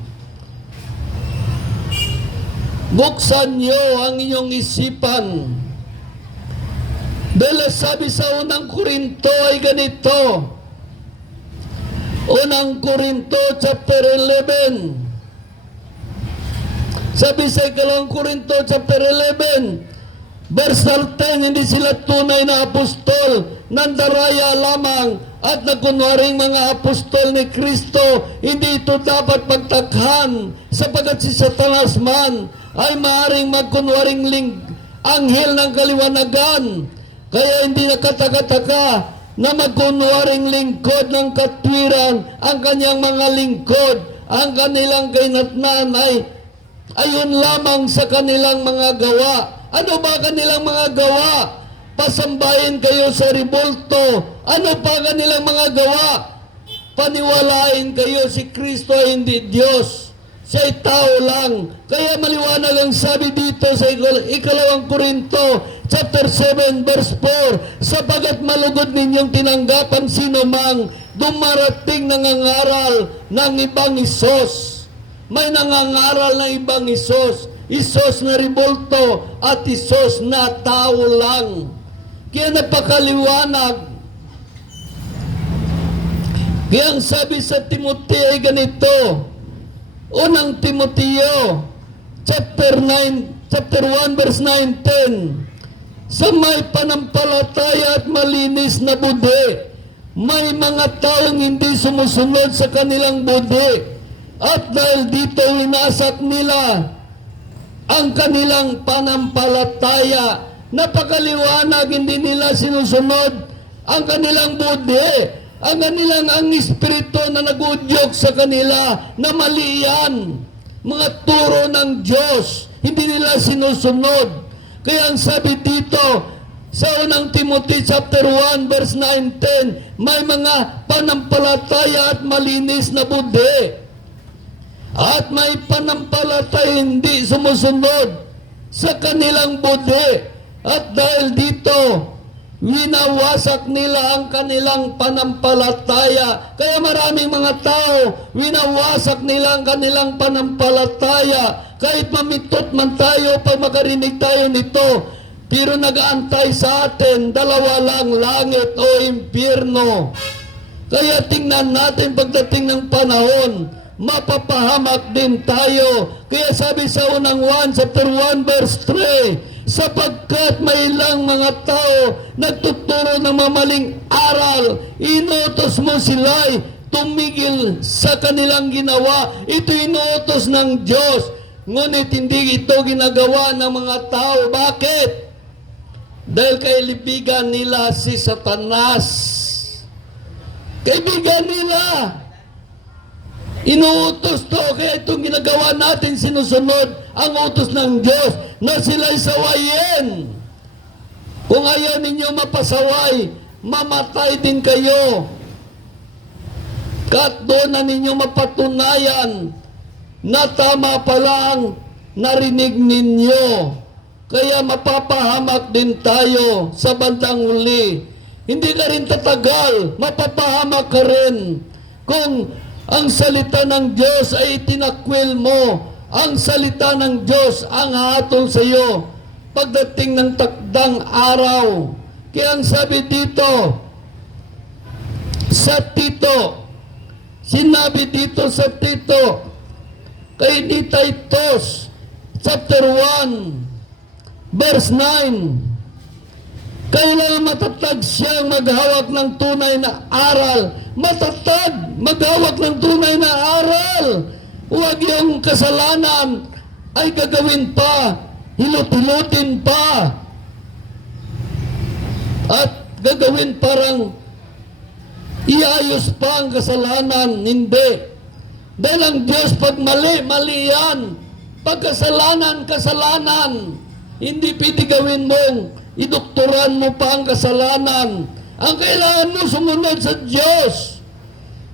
Buksan nyo ang inyong isipan. Dahil sabi sa unang Korinto ay ganito, Unang Korinto chapter 11. Sabi sa ikalawang Korinto chapter 11, verse 10, hindi sila tunay na apostol, nandaraya lamang at nagkunwaring mga apostol ni Kristo. Hindi ito dapat pagtakhan, sapagkat si Satanas man ay maaring magkunwaring anghel ng kaliwanagan. Kaya hindi nakataka-taka na magkunwaring lingkod ng katwiran ang kanyang mga lingkod. Ang kanilang kainatnan ay ayon lamang sa kanilang mga gawa. Ano ba kanilang mga gawa? Pasambahin kayo sa rebulto. Ano pa kanilang mga gawa? Paniwalain kayo si Kristo ay hindi Diyos. Siya ay tao lang. Kaya maliwanag ang sabi dito sa ikalawang Korinto chapter 7 verse 4, sapagat malugod ninyong tinanggap ang sino mang dumarating nangangaral ng ibang Isos. May nangangaral ng ibang Isos. Isos na rebulto at Isos na tao lang. Kaya napakaliwanag. Kaya ang sabi sa Timoteo ay ganito. Unang Timoteo chapter 1 verse 9-10. Sa may panampalataya at malinis na budi, may mga taong hindi sumusunod sa kanilang budi. At dahil dito winasak nila ang kanilang panampalataya. Napakaliwanag, hindi nila sinusunod ang kanilang budi. Ang espiritu na nagudyok sa kanila na mali yan. Mga turo ng Diyos, hindi nila sinusunod. Kaya ang sabi dito sa unang Timothy chapter 1 verse 9-10, may mga panampalataya at malinis na budi. At may panampalataya hindi sumusunod sa kanilang budi. At dahil dito, winawasak nila ang kanilang panampalataya. Kaya maraming mga tao, winawasak nila ang kanilang panampalataya. Kahit mamitot man tayo pag makarinig tayo nito, pero nag-aantay sa atin, dalawa lang, langit o impyerno. Kaya tingnan natin pagdating ng panahon, mapapahamak din tayo. Kaya sabi sa unang 1, chapter 1, verse 3, sapagkat may ilang mga tao nagtuturo ng mamaling aral, inutos mo sila'y tumigil sa kanilang ginawa. Ito inutos ng Diyos, ngunit hindi ito ginagawa ng mga tao. Bakit? Dahil kaibigan nila si Satanas. Kaibigan nila. Inuutos to, kaya itong ginagawa natin, sinusunod ang utos ng Diyos na sila'y sawayin. Kung ayaw ninyo mapasaway, mamatay din kayo. Kat doon na ninyo mapatunayan na tama palang narinig ninyo. Kaya mapapahamak din tayo sa bandang huli. Hindi ka rin tatagal, mapapahamak ka rin. Kung ang salita ng Diyos ay itinakwil mo, ang salita ng Diyos ang hahatol sa iyo pagdating ng takdang araw. Kaya ang sabi dito sa Tito, sinabi dito sa Tito, kay Titus, chapter 1, verse 9, kailangan matatag siyang maghawak ng tunay na aral. Matatag, maghawak ng tunay na aral. Huwag yung kasalanan ay gagawin pa, hilot-hilotin pa, at gagawin parang iayos pa ang kasalanan. Hindi. Dahil ang Diyos pag mali, mali yan. Pag kasalanan, kasalanan. Hindi pwede gawin mong idoktoran mo pa ang kasalanan. Ang kailangan mo sumunod sa Diyos.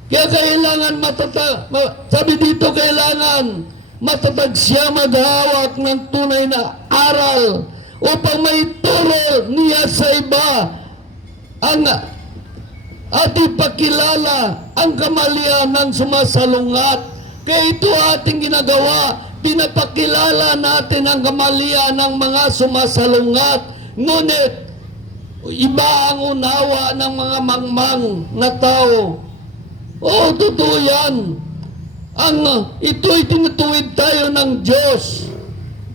Kaya kailangan matatag, sabi dito kailangan matatag siya maghawak ng tunay na aral upang maituro niya sa iba ang at ipakilala ang kamalian ng sumasalungat. Kaya ito ating ginagawa, pinapakilala natin ang kamalian ng mga sumasalungat. Ngunit, iba ang unawa ng mga mangmang na tao. Oo, totoo yan. Ito'y tinutuwid tayo ng Diyos.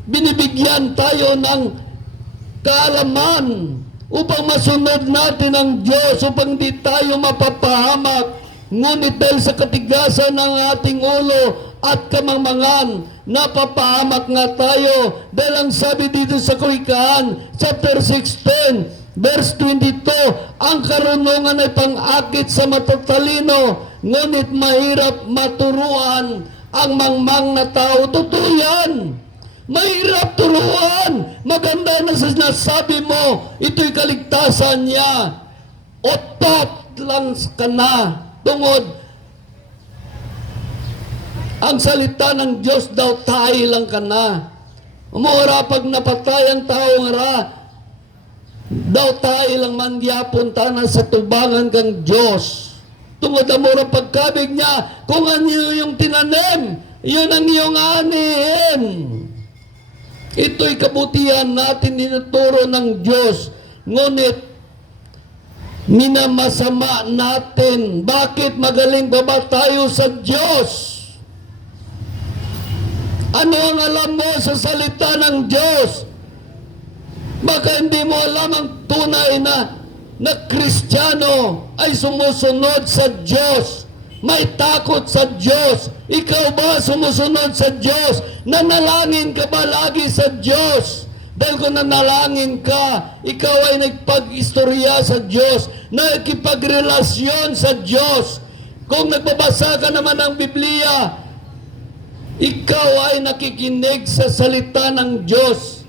Binibigyan tayo ng kaalaman upang masunod natin ang Diyos, upang di tayo mapapahamak. Ngunit dahil sa katigasan ng ating ulo at kamangmangan, napapahamak nga tayo. Dahil ang sabi dito sa Kawikaan, chapter 16, verse 22, ang karunungan ay pang-akit sa matatalino, ngunit mahirap maturuan ang mangmang na tao. Totoo yan. Mahirap turuan. Maganda na sinasabi mo, ito'y kaligtasan niya. Otot lang ka na. Tungod, ang salita ng Diyos daw, tayo lang ka na. Umura pag napatay ang tao nga, daw tayo lang mangyapon tanan sa tubangan kang Diyos. Tungod amura pagkabig niya, kung ano yung tinanim, yun ang iyong anihin. Ito'y kabutihan natin dinuturo ng Diyos. Ngunit, minamasama natin. Bakit magaling pa ba tayo sa Diyos? Ano ang alam mo sa salita ng Diyos? Baka hindi mo alam ang tunay na Kristiyano ay sumusunod sa Diyos. May takot sa Diyos. Ikaw ba sumusunod sa Diyos? Nanalangin ka ba lagi sa Diyos? Dahil kung nanalangin ka, ikaw ay nagpag-istorya sa Diyos, nakikipagrelasyon sa Diyos. Kung nagbabasa ka naman ng Biblia, ikaw ay nakikinig sa salita ng Diyos.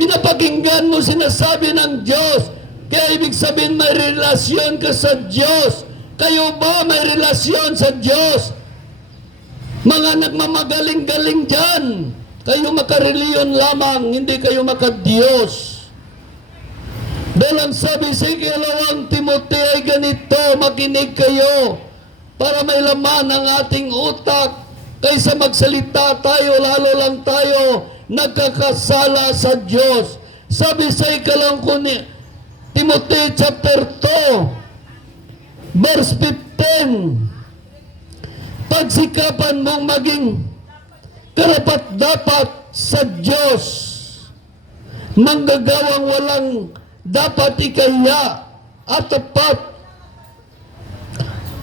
Pinapakinggan mo sinasabi ng Diyos. Kaya ibig sabihin may relasyon ka sa Diyos. Kayo ba may relasyon sa Diyos? Mga nagmamagaling-galing dyan, kayo makareliyon lamang, hindi kayo makadiyos. Dahil ang sabi sa ikalawang Timoteo ay ganito, makinig kayo para may laman ang ating utak. Kaysa magsalita tayo, lalo lang tayo nagkakasala sa Diyos. Sabi sa ikalawang Timoteo chapter 2, verse 15, pagsikapan mong maging karapat-dapat sa Diyos, manggagawang walang dapat ikaya at tapat,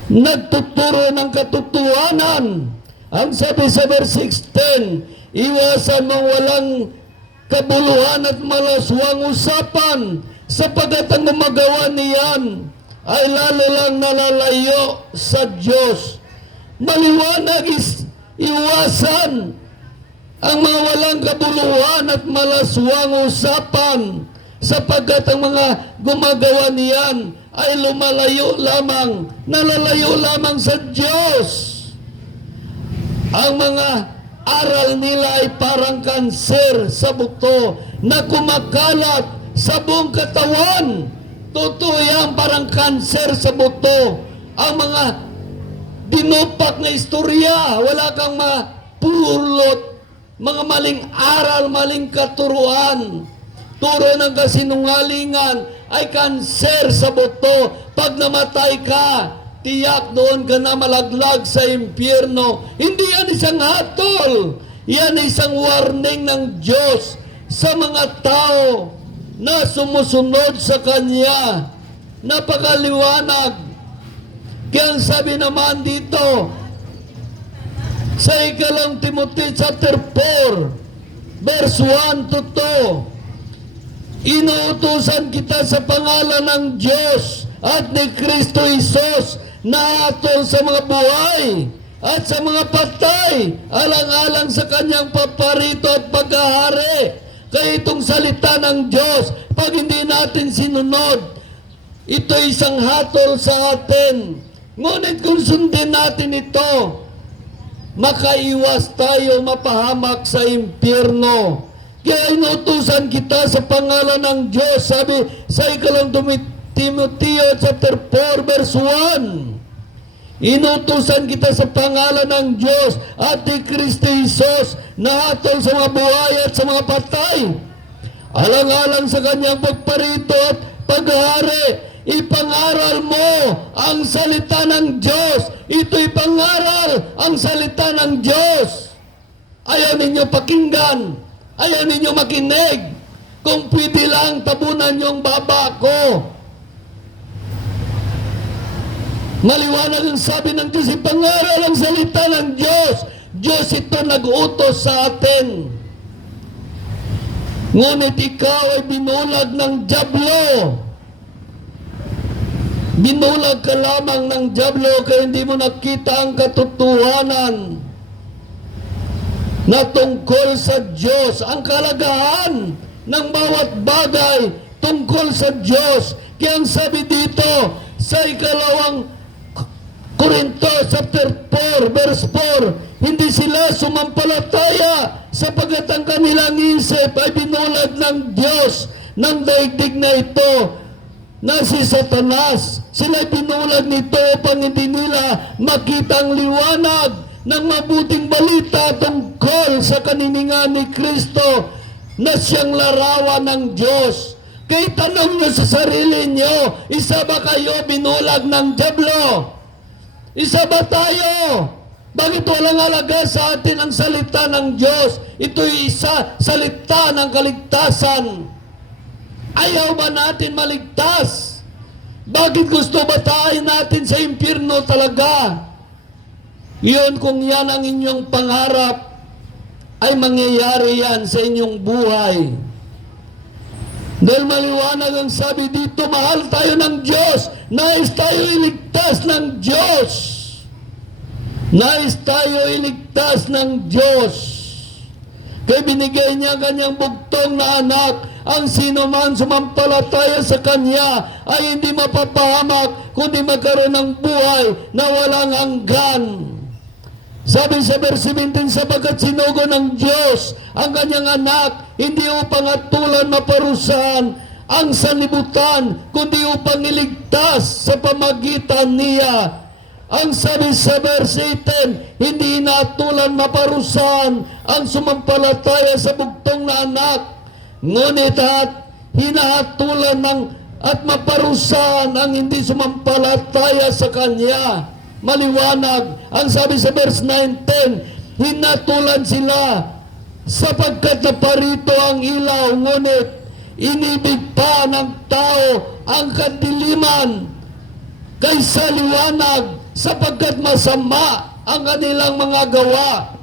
nagtuturo ng katotohanan. Ang sabi sa verse 16, iwasan mong walang kabuluhan at malaswang usapan, sapagat ang gumagawa niyan ay lalo lang nalalayo sa Diyos. Maliwanag iwasan ang mga walang kabuluhan at malaswang usapan, sapagkat ang mga gumagawa niyan ay nalalayo lamang sa Diyos. Ang mga aral nila ay parang kanser sa buto na kumakalat sa buong katawan. Totoo yan, parang kanser sa buto. Ang mga dinupak na istorya, wala kang mapulot, mga maling aral, maling katuruan, turo ng kasinungalingan ay kanser sa buto. Pag namatay ka, tiyak doon ka na malaglag sa impyerno. Hindi yan isang hatol, yan isang warning ng Diyos sa mga tao na sumusunod sa Kanya. Napakaliwanag. Kaya ang sabi naman dito sa ikalawang Timoteo chapter 4, verse 1 to 2, inuutusan kita sa pangalan ng Diyos at ni Kristo Jesus na atol sa mga buhay at sa mga patay, alang-alang sa Kanyang paparito at paghahari. Kaya itong salita ng Diyos, pag hindi natin sinunod, ito isang hatol sa atin. Ngunit kung sundin natin ito, makaiwas tayo mapahamak sa impyerno. Kaya inutusan kita sa pangalan ng Diyos, sabi sa ikalawang Timoteo chapter 4 verse 1. Inutusan kita sa pangalan ng Diyos at ni Kristo Jesus na hatol sa mga buhay at sa mga patay, alang-alang sa Kanyang pagparito at paghahari. ipangaral mo ang salita ng Diyos. Ito'y pangaral ang salita ng Diyos. Ayaw ninyo pakinggan. Ayaw ninyo makinig. Kung pwede lang, tabunan yung baba ko. Maliwanag ang sabi ng Diyos, ipangaral ang salita ng Diyos. Diyos ito nag-utos sa atin. Ngunit ikaw ay binulag ng dyablo. Binulag ka lamang ng dyablo kaya hindi mo nakita ang katotohanan na tungkol sa Diyos. Ang kalagahan ng bawat bagay tungkol sa Diyos. Kaya ang sabi dito sa ikalawang Korinto chapter 4 verse 4, hindi sila sumampalataya sapagkat ang kanilang isip ay binulag ng Diyos ng daigdig na ito na si Satanas. Sila'y binulag nito upang hindi nila makita ang liwanag ng mabuting balita tungkol sa kaniningan ni Kristo na siyang larawan ng Diyos. Kaya tanong nyo sa sarili nyo, isa ba kayo binulag ng dyablo? Isa ba tayo? Bakit walang alaga sa atin ang salita ng Diyos? Ito'y isa salita ng kaligtasan. Ayaw ba natin maligtas? Bakit gusto ba tayo natin sa impyerno talaga? Yun, kung yan ang inyong pangarap, ay mangyayari yan sa inyong buhay. Dahil maliwanag ang sabi dito, mahal tayo ng Diyos. Nais tayo iligtas ng Diyos. Nais tayo iligtas ng Diyos. Kaya binigay niya kanyang bugtong na anak. Ang sino man sumampalataya sa Kanya ay hindi mapapahamak, kundi magkaroon ng buhay na walang hanggan. Sabi sa verse 17, sapagkat sinugo ng Diyos ang kanyang anak, hindi upang atulan maparusahan ang sanlibutan, kundi upang iligtas sa pamagitan niya. Ang sabi sa verse 18, hindi inatulan maparusahan ang sumampalataya sa bugtong na anak, ngunit at hinahatulan ng at maparusahan ang hindi sumampalataya sa Kanya. Maliwanag ang sabi sa verse 19, hinatulan sila sapagkat naparito ang ilaw, ngunit inibig pa ng tao ang kadiliman kaysa liwanag, sapagkat masama ang kanilang mga gawa.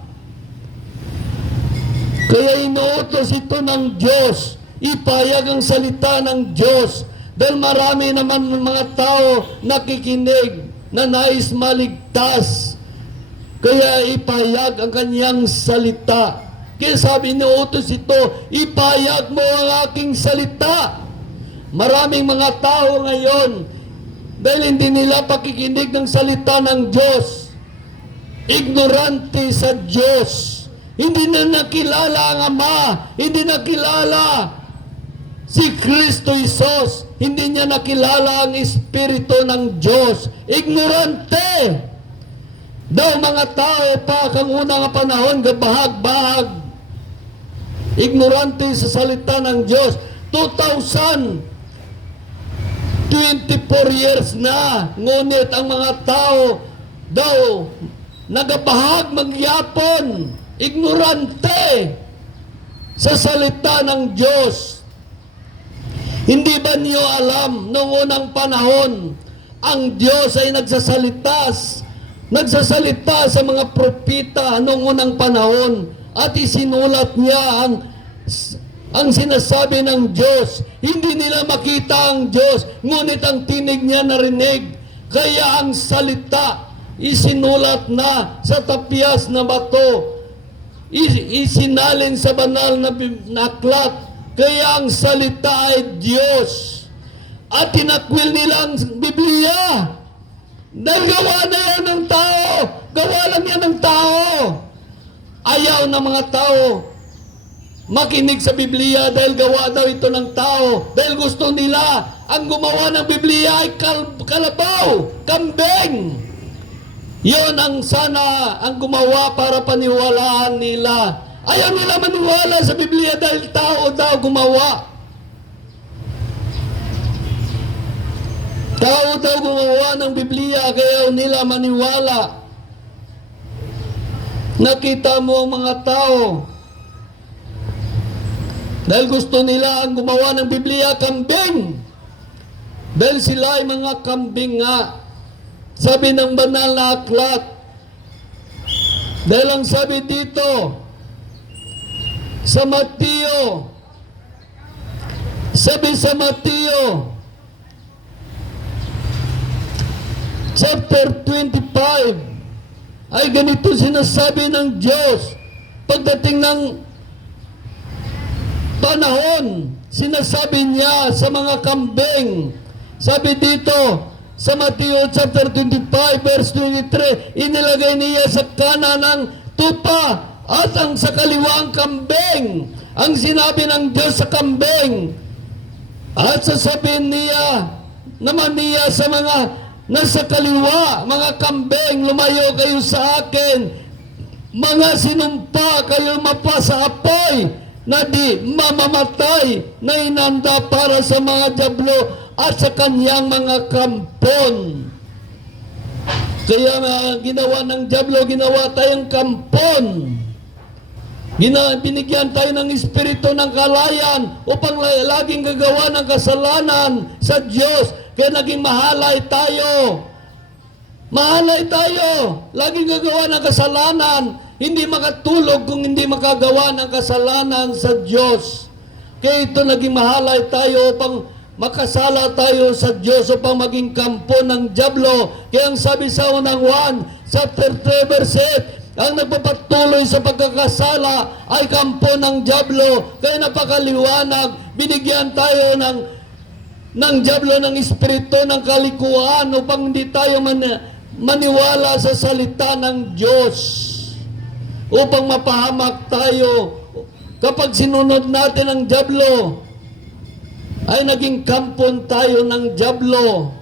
Kaya inuutos ito ng Diyos, ipayag ang salita ng Diyos, dahil marami naman mga tao nakikinig na nais maligtas. Kaya ipayag ang kanyang salita. Kaya sabi ni utos ito, ipayag mo ang aking salita. Maraming mga tao ngayon, dahil hindi nila pakikinig ng salita ng Diyos, ignorante sa Diyos, hindi na nakilala ang Ama, hindi nakilala si Kristo Jesus, hindi niya nakilala ang Espiritu ng Diyos. Ignorante daw mga tao pa kang unang panahon, gabahag-bahag. Ignorante sa salita ng Diyos. 2024 years na, ngunit ang mga tao daw nagabahag, magyapon, ignorante sa salita ng Diyos. Hindi ba niyo alam, noong unang panahon, ang Diyos ay nagsasalita sa mga propita noong unang panahon, at isinulat niya ang sinasabi ng Diyos. Hindi nila makita ang Diyos, ngunit ang tinig niya narinig. Kaya ang salita, isinulat na sa tapyas na bato, isinalin sa banal na aklat. Kaya ang salita ay Diyos. At tinakwil nila ang Biblia. Dahil gawa na yan ng tao. Gawa lang yan ng tao. Ayaw ng mga tao makinig sa Biblia dahil gawa daw ito ng tao. Dahil gusto nila ang gumawa ng Biblia ay kalabaw, kambing. Yon ang sana ang gumawa para paniwalaan nila. Ayaw nila maniwala sa Biblia dahil tao daw gumawa. Tao daw gumawa ng Biblia kaya nila maniwala. Nakita mo ang mga tao. Dahil gusto nila ang gumawa ng Biblia kambing. Dahil sila ay mga kambing nga. Sabi ng banal na aklat. Dahil ang sabi dito sa Mateo, sabi sa Mateo chapter 25, ay ganito sinasabi ng Diyos pagdating ng panahon. Sinasabi niya sa mga kambing. Sabi dito sa Mateo chapter 25 verse 23, inilagay niya sa kanan ng tupa at ang sa kaliwa ang kambing. Ang sinabi ng Diyos sa kambing, at sasabihin niya naman niya sa mga nasa kaliwa, mga kambing, lumayo kayo sa akin. Mga sinumpa kayo mapa sa apoy na di mamamatay, na inanda para sa mga diablo at sa kanyang mga kampon. Kaya ginawa ng diablo, ginawa tayong kampon. Binigyan tayo ng espiritu ng kalayan upang laging gagawa ng kasalanan sa Diyos. Kaya naging mahalay tayo. Mahalay tayo. Laging gagawa ng kasalanan. Hindi makatulog kung hindi makagawa ng kasalanan sa Diyos. Kaya ito naging mahalay tayo upang makasala tayo sa Diyos, upang maging kampo ng diablo. Kaya ang sabi sa unang 1, chapter 3, verse 8, ang nagpapatuloy sa pagkakasala ay kampo ng diablo. Kaya napakaliwanag, binigyan tayo ng diablo ng espiritu ng kalikuan upang hindi tayo maniwala sa salita ng Diyos, upang mapahamak tayo. Kapag sinunod natin ang diablo, ay naging kampon tayo ng diablo.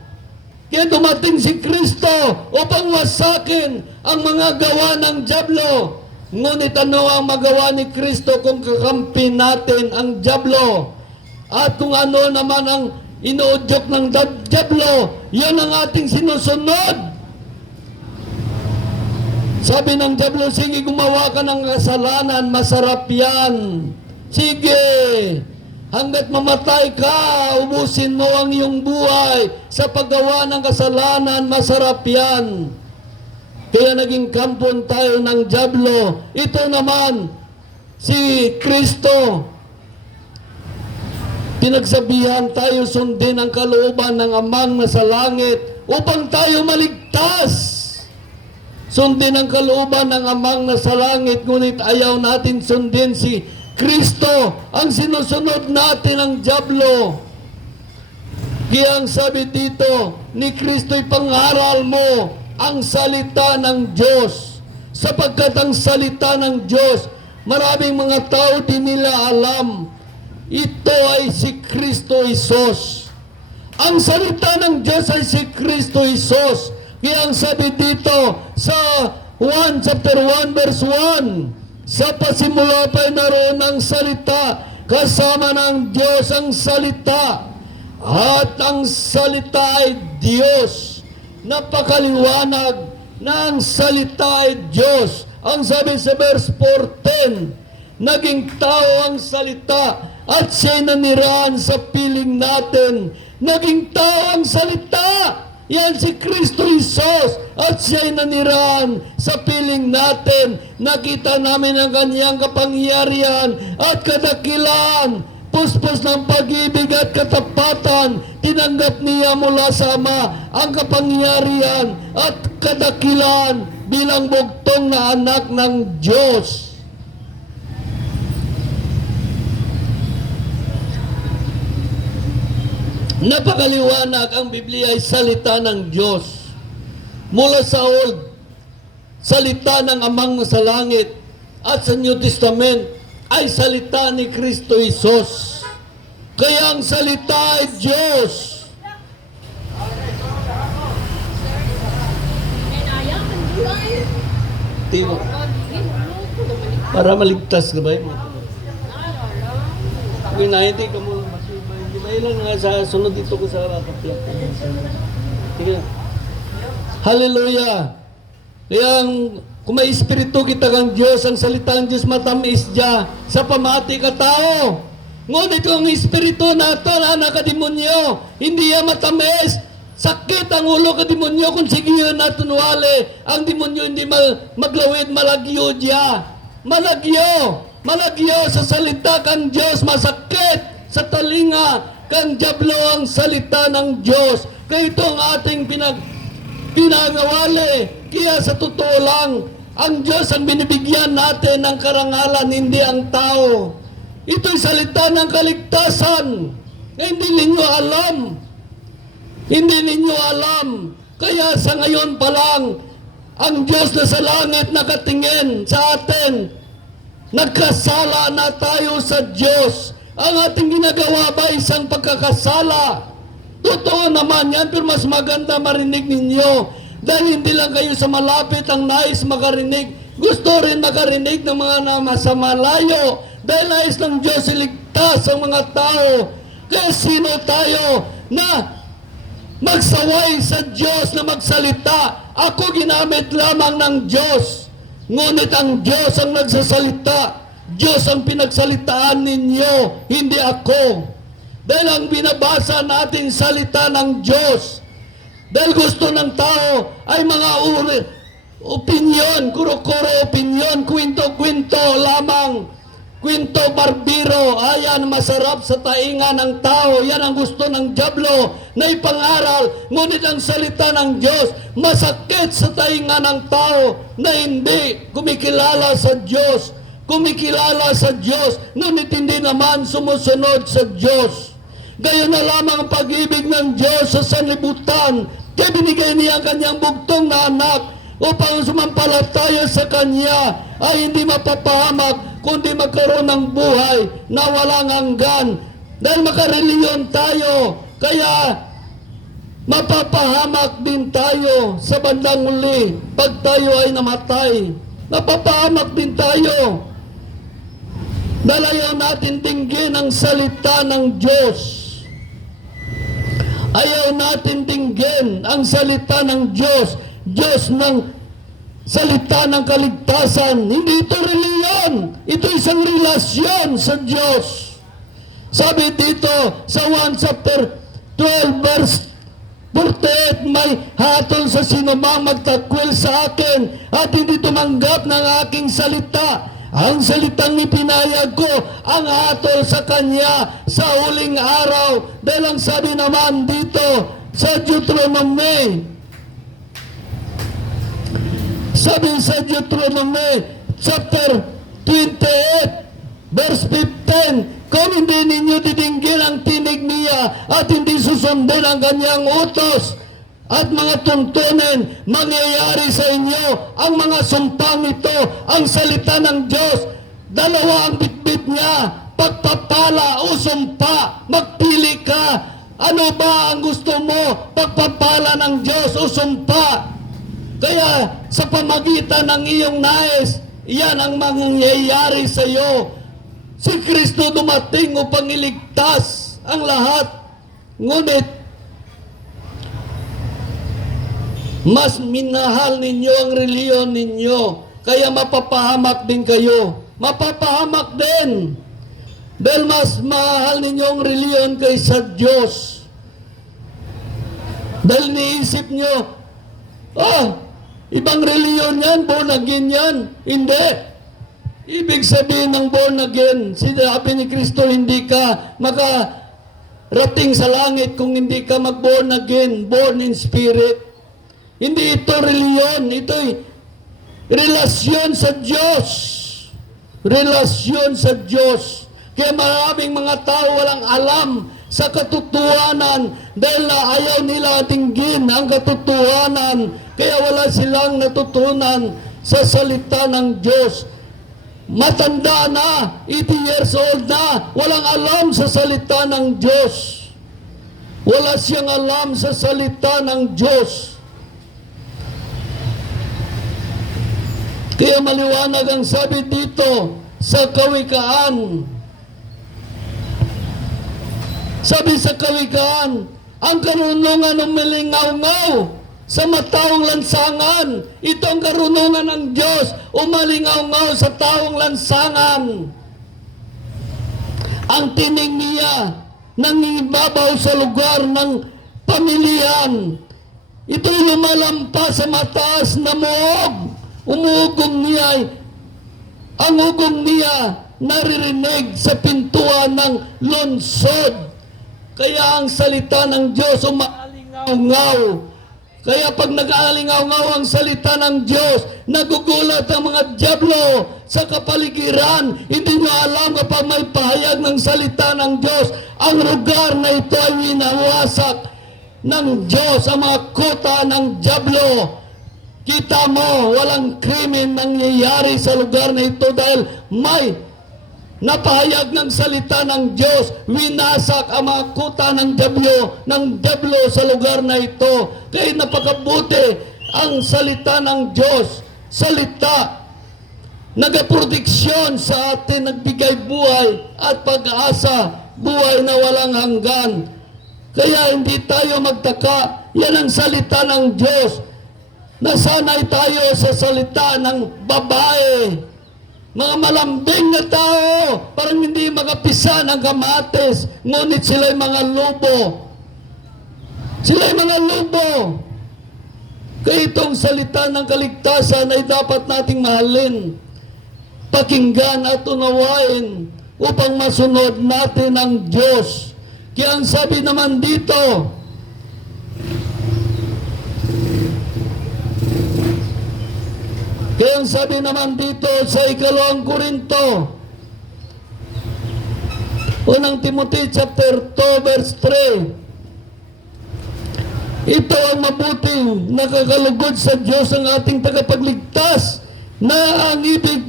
Kaya dumating si Kristo upang wasakin ang mga gawa ng diablo. Ngunit ano ang magawa ni Kristo kung kakampi natin ang diablo? At kung ano naman ang inuudyok ng diablo, yan ang ating sinusunod. Sabi ng diablo, sige, gumawa ka ng kasalanan, masarap yan. Sige, hanggat mamatay ka, ubusin mo ang iyong buhay sa paggawa ng kasalanan, masarap yan. Kaya naging kampon tayo ng diablo. Ito naman, si Kristo, pinagsabihan tayo sundin ang kalooban ng Amang nasa langit upang tayo maligtas. Sundin ang kalooban ng Amang nasa langit, ngunit ayaw natin sundin si Kristo. Ang sinusunod natin ang diablo. Kaya ang sabi dito ni Kristo'y pangaral mo ang salita ng Diyos, sapagkat ang salita ng Diyos, maraming mga tao di nila alam, ito ay si Kristo Isos. Ang salita ng Diyos ay si Kristo Isos. Kaya ang sabi dito sa chapter 1 verse 1, sa pasimula pa naroon ang salita, kasama ng Diyos ang salita, at ang salita ay Diyos. Napakaliwanag na ang salita ay Diyos. Ang sabi sa verse 4:10, naging tao ang salita at siya'y nanirahan sa piling natin. Naging tao ang salita. Yan si Kristo Isos, at siya'y nanirahan sa piling natin. Nakita namin ang kanyang kapangyarihan at kadakilaan. Puspos ng pag-ibig at katapatan. Tinanggap niya mula sa Ama ang kapangyarihan at kadakilaan bilang bugtong na anak ng Diyos. Napakaliwanag, ang Biblia ay salita ng Diyos. Mula sa Old, salita ng Amang sa langit, at sa New Testament ay salita ni Kristo Isos. Kaya ang salita ay Diyos. Tino. Para maligtas ka ba? Hindi ka mo. May lang nga sa sunod dito ko sa kaplak. Sige. Hallelujah. Kaya kung may espiritu kita kang Diyos, ang salita ng Diyos matamis dya sa pamati ka tao. Ngunit kung espiritu nato na nakademonyo, hindi yan matamis. Sakit ang ulo ka demonyo kung sige natin wale. Ang demonyo hindi maglawid, malagyo dya. Malagyo sa salita kang Diyos, masakit sa talinga kang diablo ang salita ng Diyos. Kaya ito ang ating pinagawali. Kaya sa totoo lang, ang Diyos ang binibigyan natin ng karangalan, hindi ang tao. Ito'y salita ng kaligtasan na hindi ninyo alam. Hindi ninyo alam. Kaya sa ngayon pa lang, ang Diyos na sa langit nakatingin sa atin. Nagkasala na tayo sa Diyos. Ang ating ginagawa ba isang pagkakasala? Totoo naman yan, pero mas maganda marinig ninyo. Dahil hindi lang kayo sa malapit ang nais makarinig. Gusto rin makarinig ng mga nasa malayo. Dahil nais ng Diyos iligtas ang mga tao. Kaya sino tayo na magsaway sa Diyos na magsalita? Ako ginamit lamang ng Diyos. Ngunit ang Diyos ang nagsasalita. Diyos ang pinagsalitaan ninyo, hindi ako. Dahil ang binabasa natin salita ng Diyos. Dahil gusto ng tao ay mga opinyon, kuro-kuro opinyon, kwento-kwento lamang. Kwento barbiro, ayan masarap sa tainga ng tao. Yan ang gusto ng diablo na ipangaral. Ngunit ang salita ng Diyos, masakit sa tainga ng tao na hindi kumikilala sa Diyos. Kumikilala sa Diyos, ngunit hindi naman sumusunod sa Diyos. Gayon na lamang ang pag-ibig ng Diyos sa sanlibutan. Kaya binigay niya ang kanyang bugtong na anak upang sumampalataya sa Kanya ay hindi mapapahamak, kundi magkaroon ng buhay na walang hanggan. Dahil makareliyon tayo, kaya mapapahamak din tayo sa bandang uli pag tayo ay namatay. Mapapahamak din tayo. Dahil ayaw natin tinggin ang salita ng Diyos. Ayaw natin tinggin ang salita ng Diyos. Diyos ng salita ng kaligtasan. Hindi ito reliyon. Ito isang relasyon sa Diyos. Sabi dito sa 1 chapter 12 verse 48, may hatol sa sinumang magtakwil sa akin at hindi tumanggap ng aking salita. Ang salitang ipinayag ko ang hatol sa kanya sa huling araw. Dahil ang sabi naman dito sa Deuteronomy, sabi sa Deuteronomy chapter 28 verse 15, kung hindi ninyo didinggin ang tinig niya at hindi susundin ang kanyang utos at mga tuntunin, mangyayari sa inyo ang mga sumpang ito, ang salita ng Diyos. Dalawa ang bitbit niya, pagpapala o sumpa. Magpili ka. Ano ba ang gusto mo? Pagpapala ng Diyos o sumpa? Kaya sa pamagitan ng iyong nais, iyan ang mangyayari sa iyo. Si Kristo dumating upang iligtas ang lahat. Ngunit, mas minahal ninyo ang reliyon ninyo. Kaya mapapahamak din kayo. Mapapahamak din. Dahil mas mahal ninyo ang reliyon kaysa Diyos. Dahil niisip nyo, ibang reliyon yan, born again yan. Hindi. Ibig sabihin ng born again, sinabi ni Kristo, hindi ka makarating sa langit kung hindi ka mag-born again, born in spirit. Hindi ito reliyon, ito'y relasyon sa Diyos. Relasyon sa Diyos. Kaya maraming mga tao walang alam sa katotohanan dahil na ayaw nila tinggin ang katotohanan. Kaya wala silang natutunan sa salita ng Diyos. Matanda na, 80 years old na, walang alam sa salita ng Diyos. Wala siyang alam sa salita ng Diyos. Kaya maliwanag ang sabi dito sa Kawikaan. Sabi sa Kawikaan, ang karunungan ng malingaw-ngaw sa mataong lansangan. Ito ang karunungan ng Diyos, umalingaw-ngaw sa taong lansangan. Ang tinig niya nangingibabaw sa lugar ng pamilihan. Ito'y lumalampas sa mataas na muog. Ang ugong niya naririnig sa pintuan ng lungsod. Kaya ang salita ng Diyos umaalingaw-ngaw. Kaya pag nag-aalingaw-ngaw ang salita ng Diyos, nagugulat ang mga dyablo sa kapaligiran. Hindi nyo alam kapag may pahayag ng salita ng Diyos, ang lugar na ito ay winawasak ng Diyos, ang mga kuta ng dyablo. Kita mo, walang krimen nangyayari sa lugar na ito dahil may napahayag ng salita ng Diyos. Winasak ang mga kuta ng dyablo sa lugar na ito. Kaya napakabuti ang salita ng Diyos. Salita nagaproteksyon sa atin, nagbigay buhay at pag-asa, buhay na walang hanggan. Kaya hindi tayo magtaka. Yan ang salita ng Diyos. Nasanay tayo sa salita ng babae. Mga malambing na tao, parang hindi makapisa ng kamatis, ngunit sila'y mga lobo. Sila'y mga lobo. Kaya itong salita ng kaligtasan ay dapat nating mahalin, pakinggan at unawain upang masunod natin ang Diyos. Kaya ang sabi naman dito, sa 2 Korinto, unang Timothy chapter 2 verse 3, ito ang mabuting nakakalugod sa Diyos ang ating tagapagligtas, na ang ibig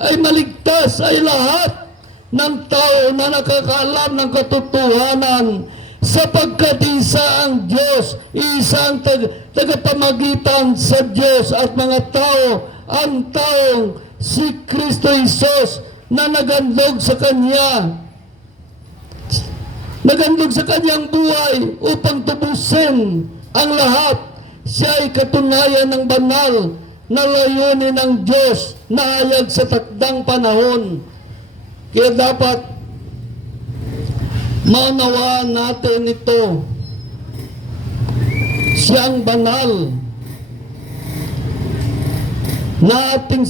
ay maligtas ay lahat ng tao na nakakaalam ng katotohanan, sapagkat isa ang Diyos, isang tagapamagitan sa Diyos at mga tao, ang taong si Kristo Jesus na nagandog sa Kanyang buhay upang tubusin ang lahat. Siya ay katunayan ng banal na layunin ng Diyos na hayag sa takdang panahon. Kaya dapat maunawaan natin ito. Siyang banal na ating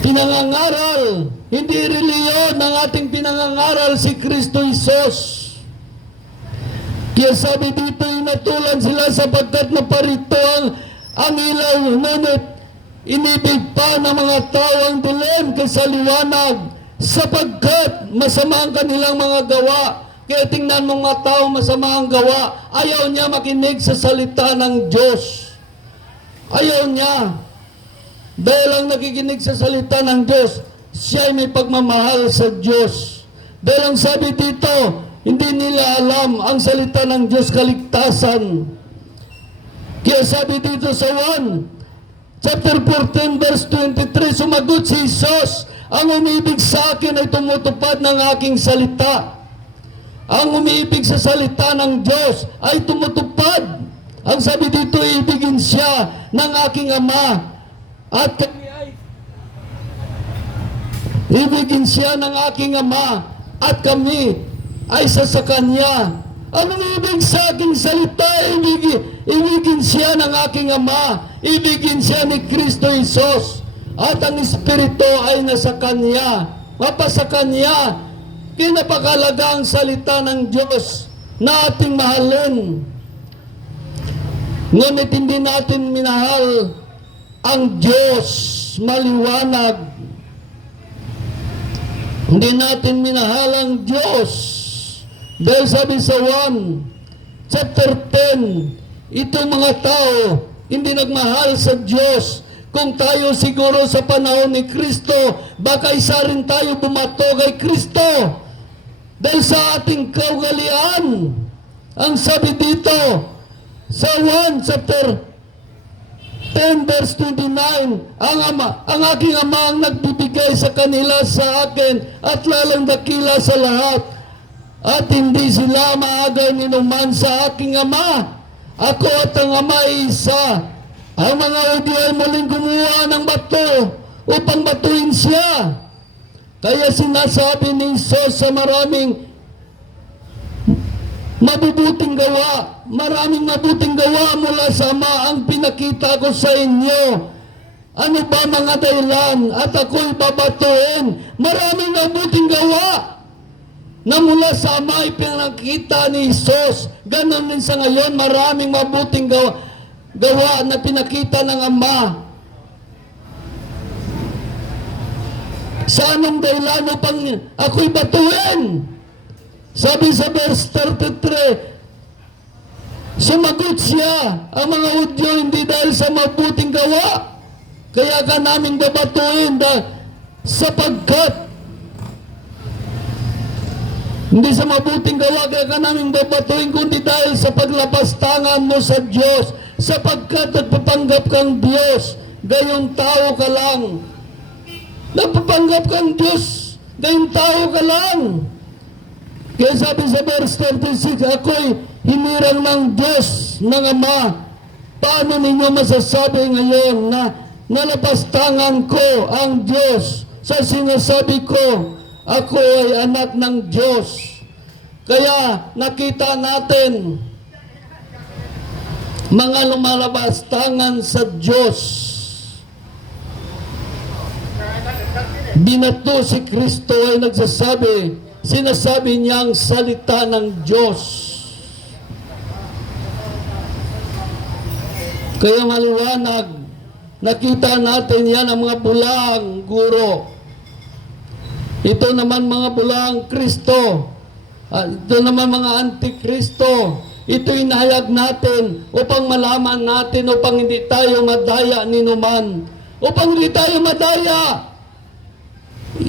pinangangaral. Hindi reliyon ang ating pinangangaral, si Kristo Jesus. Kaya sabi dito, inatulan sila sapagkat naparito ang ilaw, ngunit inibig pa ng mga tao ang dilim kaysa liwanag, sapagkat masama ang kanilang mga gawa. Kaya tingnan mong mga tao, masama ang gawa. Ayaw niya makinig sa salita ng Diyos. Ayaw niya. Dahil ang nakikinig sa salita ng Diyos, siya ay may pagmamahal sa Diyos. Dahil ang sabi dito, hindi nila alam ang salita ng Diyos, kaligtasan. Kaya sabi dito sa 1 chapter 14 verse 23, sumagot si Jesus, ang umibig sa akin ay tumutupad ng aking salita. Ang umibig sa salita ng Diyos ay tumutupad. Ang sabi dito, ibigin siya ng aking Ama at ibigin siya ng aking Ama at kami ay sa Kanya. Anong ibig sa aking salita? Ibigin siya ng aking Ama, ibigin siya ni Kristo Jesus, at ang Espiritu ay nasa Kanya, mapasa Kanya. Kinapakalaga ang salita ng Diyos na ating mahalin. Ngunit hindi natin minahal ang Diyos, maliwanag. Hindi natin minahal ang Diyos. Dahil sabi sa 1 chapter 10, itong mga tao hindi nagmahal sa Diyos. Kung tayo siguro sa panahon ni Kristo, baka isa rin tayo bumato kay Kristo. Dahil sa ating kaugalian, ang sabi dito, sa 1 chapter 10 verse 29, ang aking Ama ang nagbibigay sa kanila sa akin at lalang dakila sa lahat. at hindi sila maagay ninuman sa aking Ama. Ako at ang Ama ay isa. Ang mga Hudyo ay muling gumawa ng bato upang batuin siya. Kaya sinasabi ni Jesus sa maraming mabubuting gawa, maraming mabuting gawa mula sa Ama ang pinakita ko sa inyo. Ano ba mga dahilan at ako'y babatuin? Maraming mabuting gawa na mula sa Ama ay pinakita ni Jesus. Ganon din sa ngayon, maraming mabuting gawa na pinakita ng Ama. Sa anong dahilan upang ako'y batuin? Sabi sa verse 33, sumagot siya, ang mga Hudyo hindi dahil sa mabuting gawa, kaya ka namin babatuin sapagkat hindi sa mabuting gawa kaya ka namin babatuin, kundi dahil sa paglapastangan mo sa Diyos, sapagkat nagpapanggap kang Diyos, gayong tao ka lang. Nagpapanggap kang Diyos, gayong tao ka lang. Kaya sabi sa verse 36, ako'y hinirang ng Diyos ng Ama. Paano ninyo masasabi ngayon na nalapastangan ko ang Diyos sa sinasabi ko, ako ay anak ng Diyos? Kaya nakita natin mga lumalapastangan sa Diyos. Binato si Kristo ay sinasabi niyang salita ng Diyos. Kaya maliwanag, nakita natin yan ang mga bulang guro. Ito naman mga bulang Kristo. Ito naman mga antikristo. Ito inahayag natin upang malaman natin, upang hindi tayo madaya ninuman. Upang hindi tayo madaya.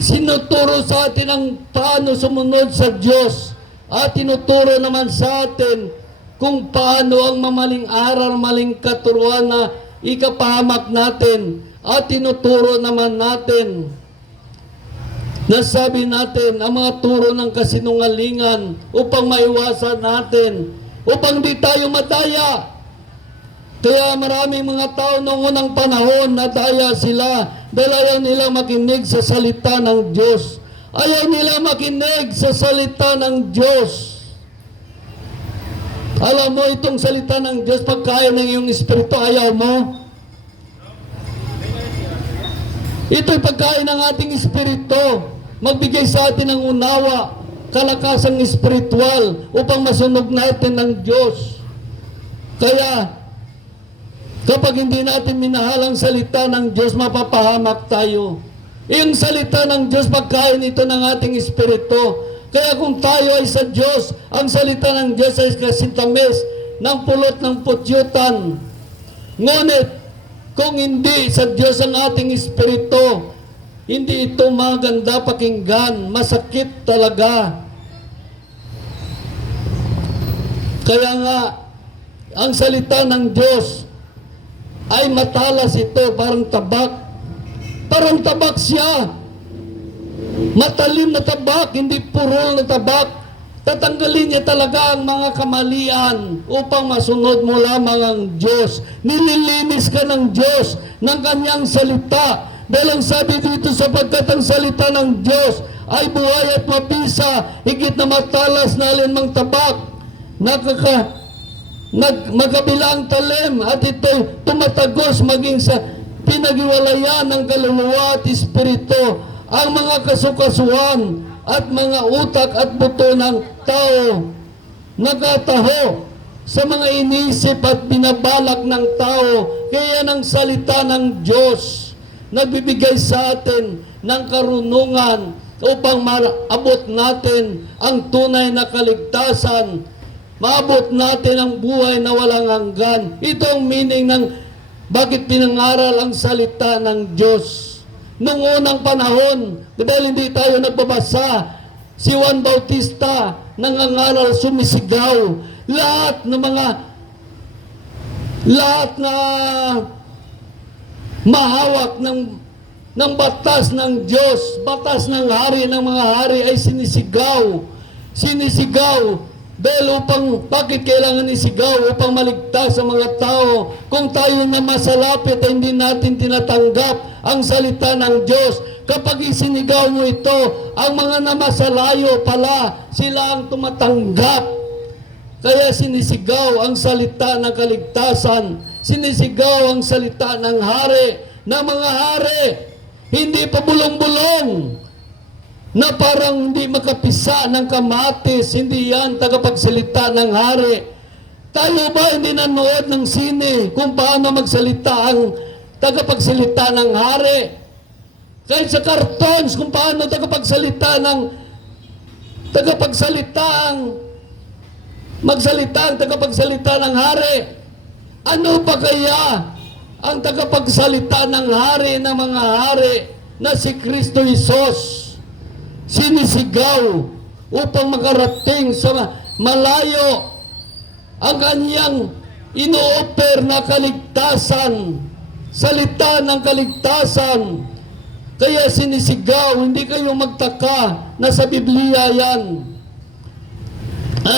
Sinuturo sa atin ang paano sumunod sa Diyos. At tinuturo naman sa atin kung paano ang mamaling aral, maling katuruan na ikapahamak natin. At tinuturo naman natin, nasabi natin ang mga turo ng kasinungalingan upang maiwasan natin, upang di tayo madaya. Kaya maraming mga tao noong unang panahon nadaya sila dahil ayaw nila makinig sa salita ng Diyos. Ayaw nila makinig sa salita ng Diyos. Alam mo itong salita ng Diyos, pagkain ng iyong espiritu, ayaw mo? Ito'y pagkain ng ating espiritu. Magbigay sa atin ng unawa, kalakasang espiritual upang masunog natin ng Diyos. Kaya, kapag hindi natin minahal ang salita ng Diyos, mapapahamak tayo. Yung salita ng Diyos, pagkain ito ng ating espiritu. Kaya kung tayo ay sa Diyos, ang salita ng Diyos ay kasintamis ng pulot ng putyutan. Ngunit, kung hindi sa Diyos ang ating espiritu, hindi ito maganda pakinggan, masakit talaga. Kaya nga, ang salita ng Diyos ay matalas ito, parang tabak. Parang tabak siya. Matalim na tabak, hindi purol na tabak. Tatanggalin niya talaga ang mga kamalian upang masunod mo lamang ang Diyos. Nililinis ka ng Diyos ng kanyang salita. Dahil ang sabi dito, sapagkat ang salita ng Diyos ay buhay at mabisa, higit na matalas na alinmang tabak, magkabilang talim, at ito'y tumatagos maging sa pinaghiwalayan ng kaluluwa at espiritu, ang mga kasukasuhan at mga utak at buto ng tao, nagataho sa mga inisip at binabalak ng tao. Kaya ng salita ng Diyos nagbibigay sa atin ng karunungan upang maabot natin ang tunay na kaligtasan, maabot natin ang buhay na walang hanggan. Ito ang meaning ng bakit pinangaral ang salita ng Diyos. Noong unang panahon, dahil hindi tayo nagbabasa, si Juan Bautista nangangaral, sumisigaw. Lahat na mahawak ng batas ng Diyos, batas ng hari ng mga hari ay sinisigaw. sinisigaw. Dahil bakit kailangan isigaw? Upang maligtas sa mga tao. Kung tayo na masalapit ay hindi natin tinatanggap ang salita ng Diyos. Kapag isinigaw mo ito, ang mga namasalayo pala, sila ang tumatanggap. Kaya sinisigaw ang salita ng kaligtasan. Sinisigaw ang salita ng hari, ng mga hari. Hindi pa bulong-bulong na parang hindi makapisa ng kamatis. Hindi yan tagapagsalita ng hari. Tayo ba hindi nanood ng sine kung paano magsalita ang tagapagsalita ng hari? Kahit sa cartoons kung paano magsalita ang tagapagsalita ng hari. Ano pa kaya ang tagapagsalita ng hari ng mga hari na si Kristo Jesus? Sinisigaw upang makarating sa malayo ang kanyang ino-offer na kaligtasan, salita ng kaligtasan. Kaya sinisigaw, hindi kayo magtaka na sa Biblia yan.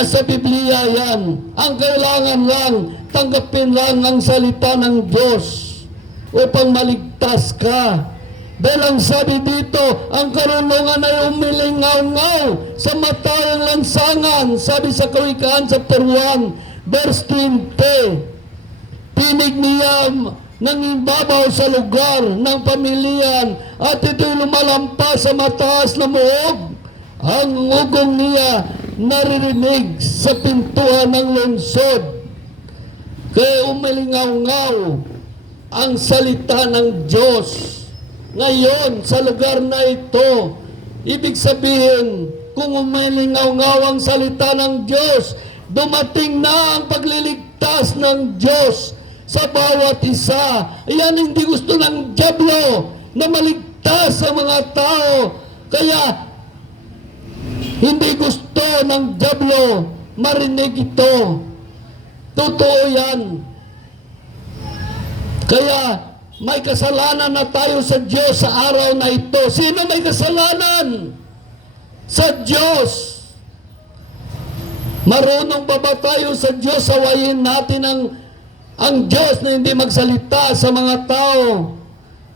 Sa Biblia yan. Ang kailangan lang, tanggapin lang ang salita ng Diyos upang maligtas ka. Dahil ang sabi dito, ang karunungan ay umilingaw-ngaw sa mata ng lansangan. Sabi sa Kawikaan chapter 1, verse 20. Pinig niya ng ibabaw sa lugar ng pamilyan at ito'y lumalampas sa mataas na muog. Ang ugong niya naririnig sa pintuan ng lungsod. Kaya umilingaw-ngaw ang salita ng Diyos. Ngayon, sa lugar na ito, ibig sabihin, kung umilingaw-ngaw ang salita ng Diyos, dumating na ang pagliligtas ng Diyos sa bawat isa. Yan hindi gusto ng dyablo na maligtas sa mga tao. Kaya, hindi gusto ng dyablo marinig ito. Totoo yan. Kaya, may kasalanan na tayo sa Diyos sa araw na ito. Sino may kasalanan? Sa Diyos. Marunong ba tayo sa Diyos? Sawayin natin ang Diyos na hindi magsalita sa mga tao.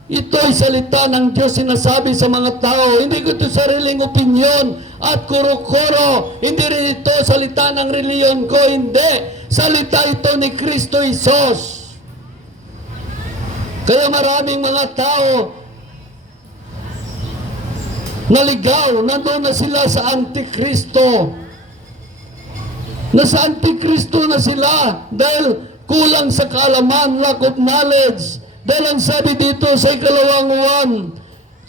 Ito'y salita ng Diyos sinasabi sa mga tao. Hindi ko ito sariling opinyon at kuro-kuro. Hindi rin ito salita ng reliyon ko. Hindi. Salita ito ni Kristo Jesus. Kaya maraming mga tao naligaw, nandun na sila sa Antikristo. Nasa Antikristo na sila dahil kulang sa kaalaman, lack of knowledge. Dahil ang sabi dito sa 2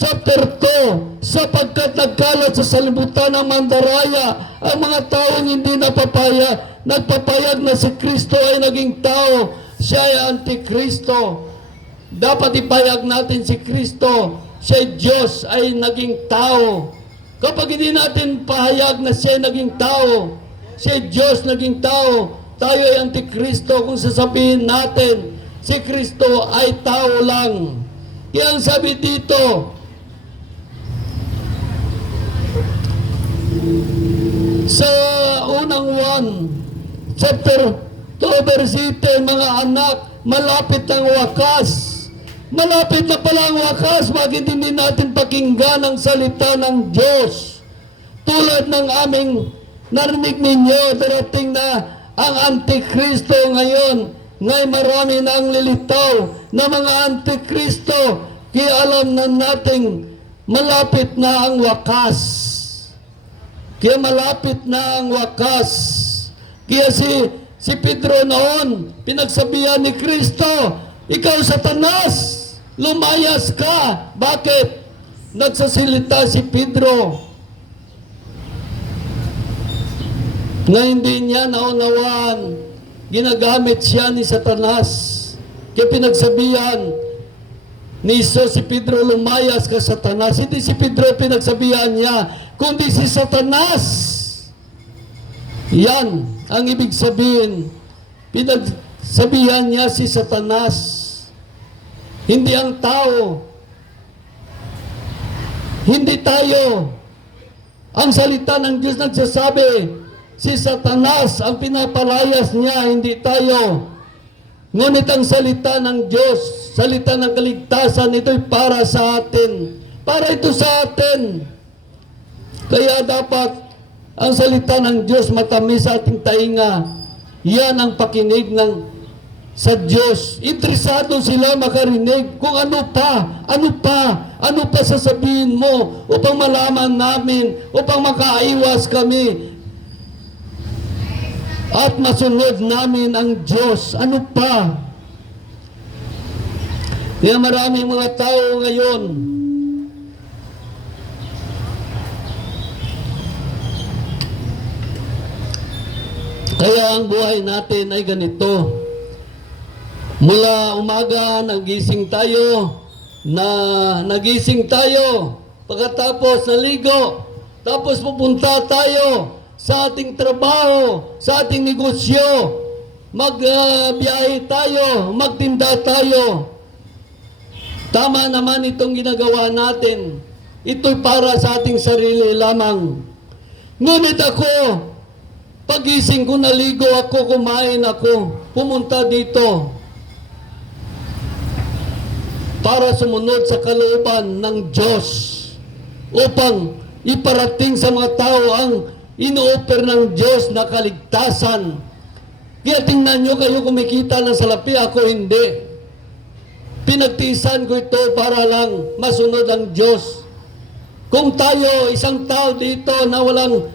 chapter 2, sapagkat nagkalat sa salibutan ng mandaraya ang mga taong hindi nagpapayag na si Kristo ay naging tao, siya ay Antikristo. Dapat ipayag natin si Kristo, siya Diyos ay naging tao. Kapag hindi natin pahayag na siya ay naging tao, siya Diyos naging tao, tayo ay Antikristo kung sasabihin natin si Kristo ay tao lang. Kaya ang sabi dito, sa unang 1, chapter 2, verse 10, mga anak, malapit ang wakas. Malapit na pala ang wakas, bakit hindi natin pakinggan ang salita ng Diyos? Tulad ng aming narinig ninyo, darating na ang Antikristo ngayon. Ngayon marami na ang lilitaw na mga Antikristo, kaya alam na nating malapit na ang wakas. Kaya malapit na ang wakas. Kaya si Pedro noon, pinagsabihan ni Kristo, ikaw Satanas, lumayas ka. Bakit? Nagsasalita si Pedro na hindi niya naunawaan. Ginagamit siya ni Satanas. Kaya pinagsabihan ni Jesus, si Pedro, lumayas ka Satanas. Hindi si Pedro pinagsabihan niya, kundi si Satanas. Yan ang ibig sabihin. Pinagsabihan niya si Satanas. Hindi ang tao. Hindi tayo Ang salita ng Diyos nagsasabi, si Satanas ang pinapalayas niya, hindi tayo. Ngunit ang salita ng Diyos, salita ng kaligtasan, ito'y para sa atin. Para ito sa atin. Kaya dapat ang salita ng Diyos matamis sa ating tainga. Yan ang pakinig sa Diyos. Interesado sila makarinig kung ano pa sasabihin mo upang malaman namin, upang makaiwas kami at masunod namin ang Diyos. Ano pa? Kaya maraming mga tao ngayon kaya ang buhay natin ay ganito. Mula umaga, nagising tayo, pagkatapos naligo, tapos pupunta tayo sa ating trabaho, sa ating negosyo, magbiyahe tayo, magtinda tayo. Tama naman itong ginagawa natin. Ito'y para sa ating sarili lamang. Ngunit ako, pagising ko, naligo ako, kumain ako, pumunta dito para sumunod sa kalooban ng Diyos upang iparating sa mga tao ang ino-offer ng Diyos na kaligtasan. Kaya tingnan nyo, kayo kumikita ng salapi, ako hindi. Pinagtiisan ko ito para lang masunod ang Diyos. Kung tayo, isang tao dito na walang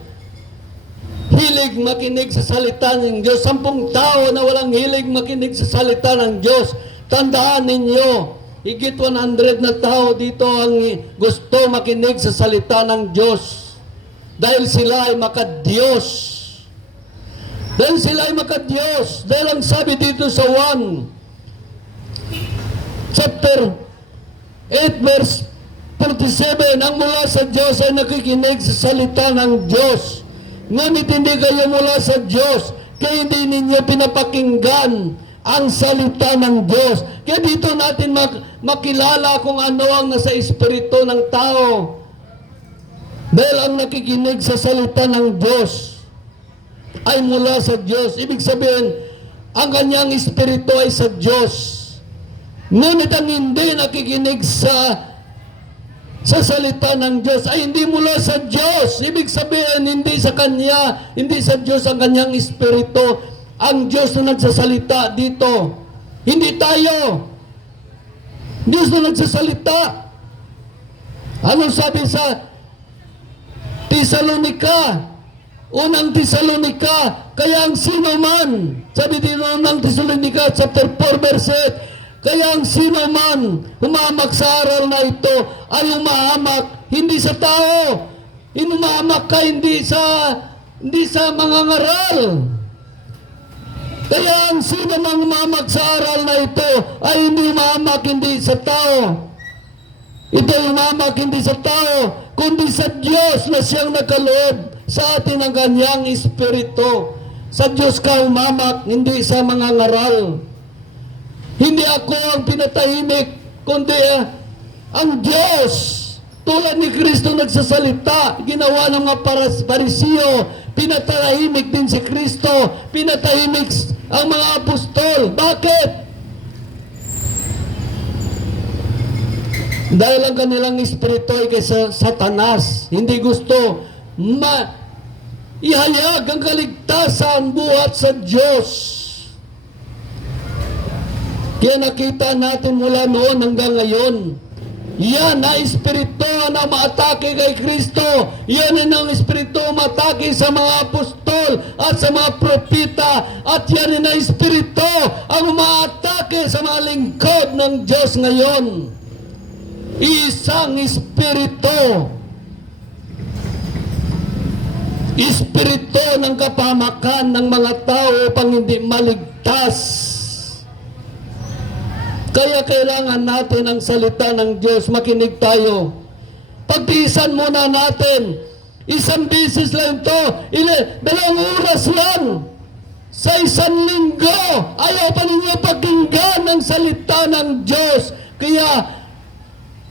hilig makinig sa salita ng Diyos, 10 tao na walang hilig makinig sa salita ng Diyos, tandaan ninyo, higit 100 na tao dito ang gusto makinig sa salita ng Diyos. Dahil sila ay makadiyos. Dahil sila ay makadiyos. Dahil ang sabi dito sa 1, chapter 8, verse 47, ang mula sa Diyos ay nakikinig sa salita ng Diyos. Ngunit hindi kayo mula sa Diyos, kaya hindi ninyo pinapakinggan ang salita ng Diyos. Kaya dito natin makilala kung ano ang nasa espiritu ng tao. Dahil ang nakikinig sa salita ng Diyos ay mula sa Diyos. Ibig sabihin, ang kanyang espiritu ay sa Diyos. Ngunit ang hindi nakikinig sa salita ng Diyos ay hindi mula sa Diyos. Ibig sabihin, hindi sa Kanya, hindi sa Diyos ang kanyang espiritu. Ang Diyos na nagsasalita dito. Hindi tayo. Diyos na nagsasalita. Ano sabi sa Tesalonika? Unang Tesalonika, kaya ang sino man, sabi dito ng Tesalonika, chapter 4, verse 8, kaya ang sino man humamak sa aral na ito ay humahamak hindi sa tao. Inumahamak ka hindi sa mga ngaral. Kaya ang sino mang humamak sa aral na ito ay hindi humamak hindi sa tao. Ito humamak hindi sa tao, kundi sa Diyos na siyang nakaloob sa atin ang kanyang espiritu. Sa Diyos ka humamak, hindi sa mga ngaral. Hindi ako ang pinatahimik, kundi ang Diyos. Tulad ni Kristo nagsasalita, ginawa ng mga Parisiyo, pinatahimik din si Kristo, pinatahimik ang mga apostol. Bakit? Dahil ang kanilang espiritu ay kay Satanas. Hindi gusto ihayag ang kaligtasan buhat sa Diyos. Kaya nakita natin mula noon hanggang ngayon, yan na espiritu na maatake kay Kristo. Yan ang espiritu maatake sa mga apostol at sa mga propita. At yan na espiritu ang maatake sa mga lingkod ng Diyos ngayon. Isang espiritu. Espiritu ng kapahamakan ng mga tao upang hindi maligtas. Kaya kailangan natin ang salita ng Diyos. Makinig tayo. Pagtiisan muna natin. Isang beses lang ito. 2 oras lang. Sa isang linggo. Ayaw pa ninyo pakinggan ang salita ng Diyos. Kaya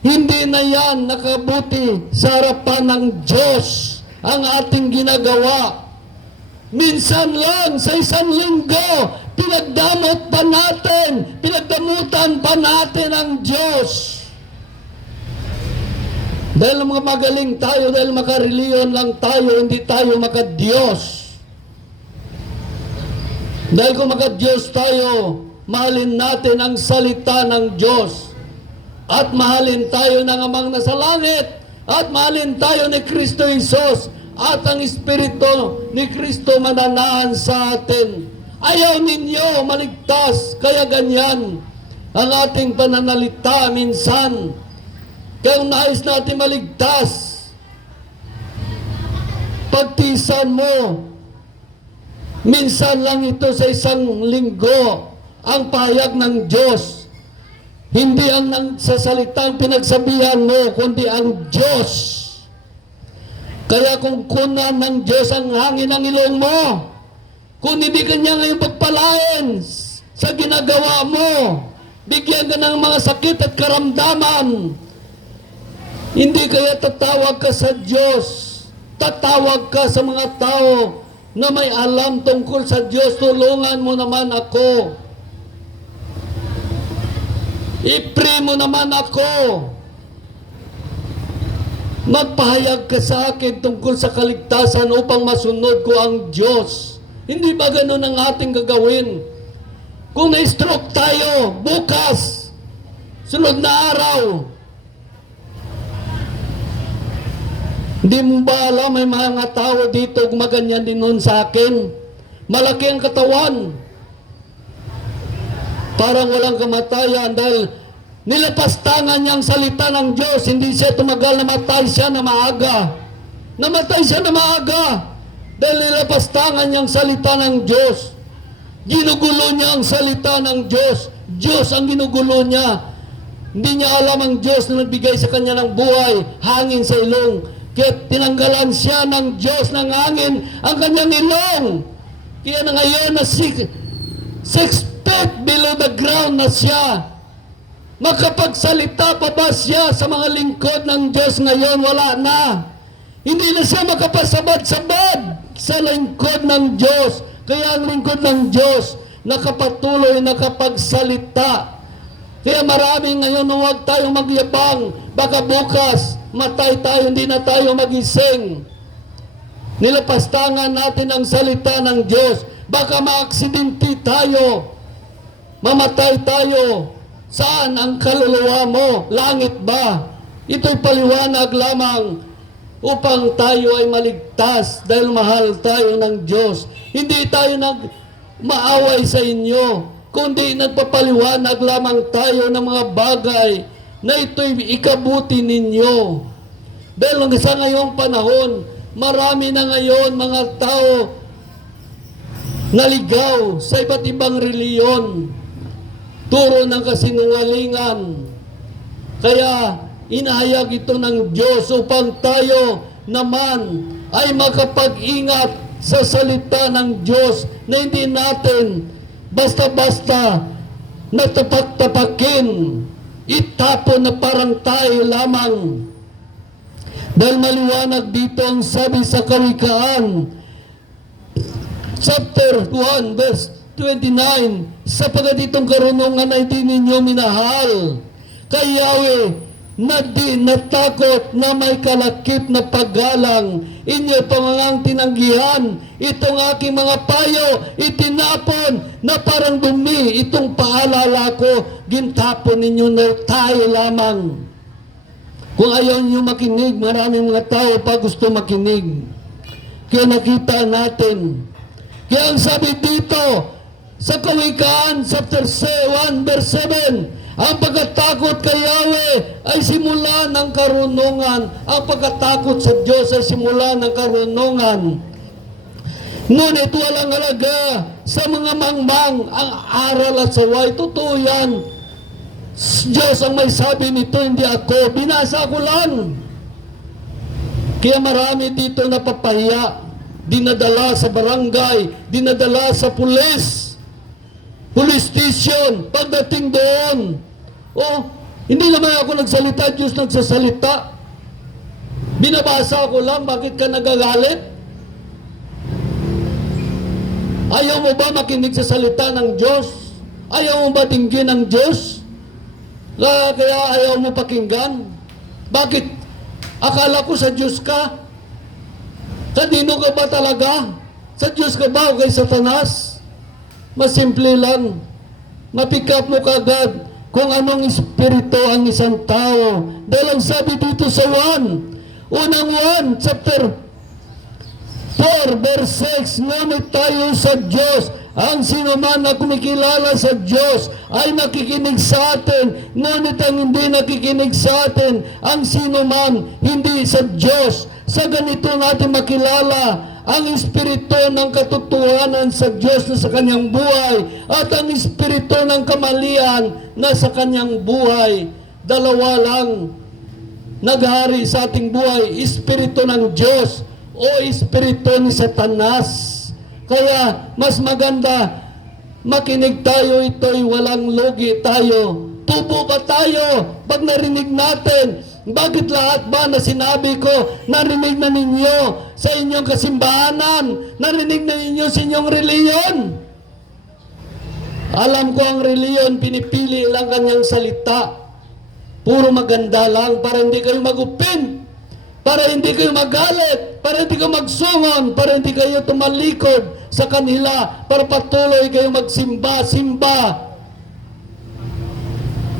hindi na yan nakabuti sa harapan ng Diyos. ang ating ginagawa. Minsan lang sa isang linggo, pinagdamutan pa natin ang Diyos. Dahil mga magaling tayo, dahil makareliyon lang tayo, hindi tayo makadiyos. Dahil kung makadiyos tayo, mahalin natin ang salita ng Diyos. At mahalin tayo ng Amang nasa langit. At mahalin tayo ni Kristo Jesus. At ang Espiritu ni Kristo mananahan sa atin. Ayaw ninyo maligtas, kaya ganyan ang ating pananalita minsan. Kaya kung nais natin maligtas, pagtisan mo, minsan lang ito sa isang linggo, ang pahayag ng Diyos. Hindi ang sa salitang pinagsabihan mo, kundi ang Diyos. Kaya kung kunan ng Diyos ang hangin ng ilong mo, kung hindi kanya ngayon pagpalain sa ginagawa mo, bigyan ka ng mga sakit at karamdaman, hindi kaya tatawag ka sa Diyos, tatawag ka sa mga tao na may alam tungkol sa Diyos. Tulungan mo naman ako. I-pray mo naman ako. Magpahayag ka sa akin tungkol sa kaligtasan upang masunod ko ang Diyos. Hindi ba ganun ang ating gagawin? Kung na-stroke tayo, bukas, sunod na araw, hindi mo ba alam, may mga tao dito gumaganyan din nun sa akin. Malaki ang katawan. Parang walang kamatayan dahil nilapastangan niya ang salita ng Diyos. Hindi siya tumagal, namatay siya na maaga. Namatay siya na maaga dahil nilapastangan niya ang salita ng Diyos. Ginugulo niya ang salita ng Diyos. Diyos ang ginugulo niya. Hindi niya alam ang Diyos na nagbigay sa kanya ng buhay, hangin sa ilong. Kaya tinanggalan siya ng Diyos ng hangin ang kanyang ilong. Kaya na ngayon na 6 feet below the ground na siya. Makapagsalita pa ba siya sa mga lingkod ng Diyos ngayon? Wala na. Hindi na siya makapasabad-sabad sa lingkod ng Diyos. Kaya ang lingkod ng Diyos nakapatuloy, nakapagsalita. Kaya marami ngayon, huwag tayong magyabang. Baka bukas, matay tayo, hindi na tayo magising. Nilapastangan natin ang salita ng Diyos. Baka maaksidente tayo. Mamatay tayo. Saan ang kaluluwa mo? Langit ba? Ito'y paliwanag lamang upang tayo ay maligtas dahil mahal tayo ng Diyos. Hindi tayo maaway sa inyo, kundi nagpapaliwanag lamang tayo ng mga bagay na ito'y ikabuti ninyo. Dahil sa ngayong panahon, marami na ngayon mga tao naligaw sa iba't ibang reliyon, turo ng kasinungalingan. Kaya inahayag ito ng Diyos upang tayo naman ay makapag-ingat sa salita ng Diyos na hindi natin basta-basta natapak-tapakin, itapon na parang tayo lamang. Dahil maliwanag dito ang sabi sa Kawikaan, chapter 1, verse 29, sapagat itong karunungan ay di ninyo minahal, kay Yahweh na di natakot na may kalakip na paggalang, inyo pangangang tinanggihan, itong aking mga payo, itinapon na parang dumi, itong paalala ko, gintapon ninyo na tayo lamang. Kung ayaw nyo makinig, maraming mga tao pa gusto makinig. Kaya nakita natin. Kaya ang sabi dito, sa Kawikaan, chapter 1, verse 7, ang pagkatakot kay Yahweh ay simula ng karunungan. Ang pagkatakot sa Diyos ay simula ng karunungan. Ngunit walang halaga sa mga mangmang ang aral at saway. Totoo yan. Diyos ang may sabi nito, hindi ako. Binasa ko lang. Kaya marami dito napapahiya. Dinadala sa barangay, dinadala sa police station. Pagdating doon, hindi naman ako nagsalita, Diyos nagsasalita. Binabasa ko lang, bakit ka nagagalit? Ayaw mo ba makinig sa salita ng Diyos? Ayaw mo ba tingin ng Diyos? Kaya ayaw mo pakinggan? Bakit? Akala ko sa Diyos ka? Kanino ka ba talaga? Sa Diyos ka ba o kay Satanas? Mas simple lang. Ma-pick up mo kagad kung anong espiritu ang isang tao. Dahil ang sabi dito sa 1, unang 1, chapter 4, verse 6, ngunit tayo sa Diyos, ang sino man na kumikilala sa Diyos ay nakikinig sa atin, ngunit ang hindi nakikinig sa atin, ang sino man hindi sa Diyos. Sa ganito natin makilala ang espiritu ng katotohanan sa Diyos na sa kanyang buhay at ang espiritu ng kamalian na sa kanyang buhay. Dalawa lang naghari sa ating buhay, espiritu ng Diyos o espiritu ni Satanas. Kaya mas maganda makinig tayo, ito'y walang lugi tayo. Tubo ba tayo pag narinig natin? Bakit lahat ba na sinabi ko, narinig na ninyo sa inyong kasimbahanan? Narinig na ninyo sa inyong reliyon? Alam ko ang reliyon, pinipili lang kanyang salita. Puro maganda lang para hindi kayo magupin, para hindi kayo magalit, para hindi kayo magsungon, para hindi kayo tumalikod sa kanila, para patuloy kayo magsimba-simba.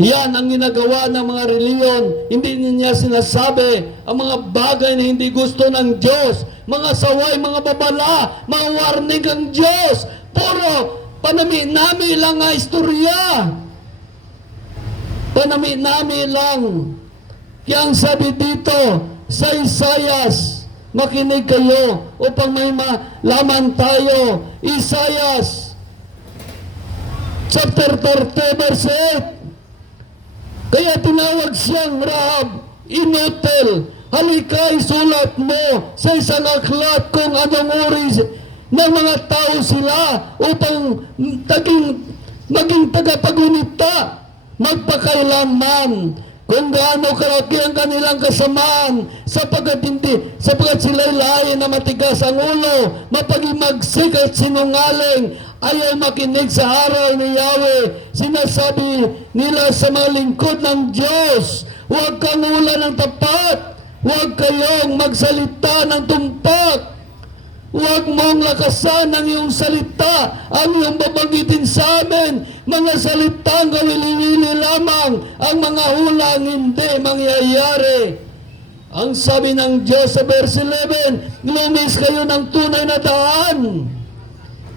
Yan ang ginagawa ng mga reliyon. Hindi niya sinasabi ang mga bagay na hindi gusto ng Diyos. Mga saway, mga babala, mga warning ng Diyos. Puro panami-nami lang nga istorya. Panami-nami lang. Kaya ang sabi dito sa Isayas, makinig kayo upang may malaman tayo. Isayas chapter 30 verse 8. Kaya tinawag siyang Rahab, inutil. Halika, isulat mo sa isang aklat kung anong uri ng mga tao sila upang maging tagapagunita magpakailanman. Kung gaano kalaki ang kanilang kasamaan, sapagkat sila'y lahi na matigas ang ulo, mapagimagsik at sinungaling, ayaw makinig sa aral ni Yahweh. Sinasabi nila sa mga lingkod ng Diyos, huwag kang ulan ng tapat, huwag kayong magsalita ng tumpak, huwag mong lakasan ang iyong salita, ang iyong babanggitin sa amin, mga salitang kawili-wili lamang, ang mga hulang hindi mangyayari. Ang sabi ng Diyos sa verse 11, lumis kayo ng tunay na daan.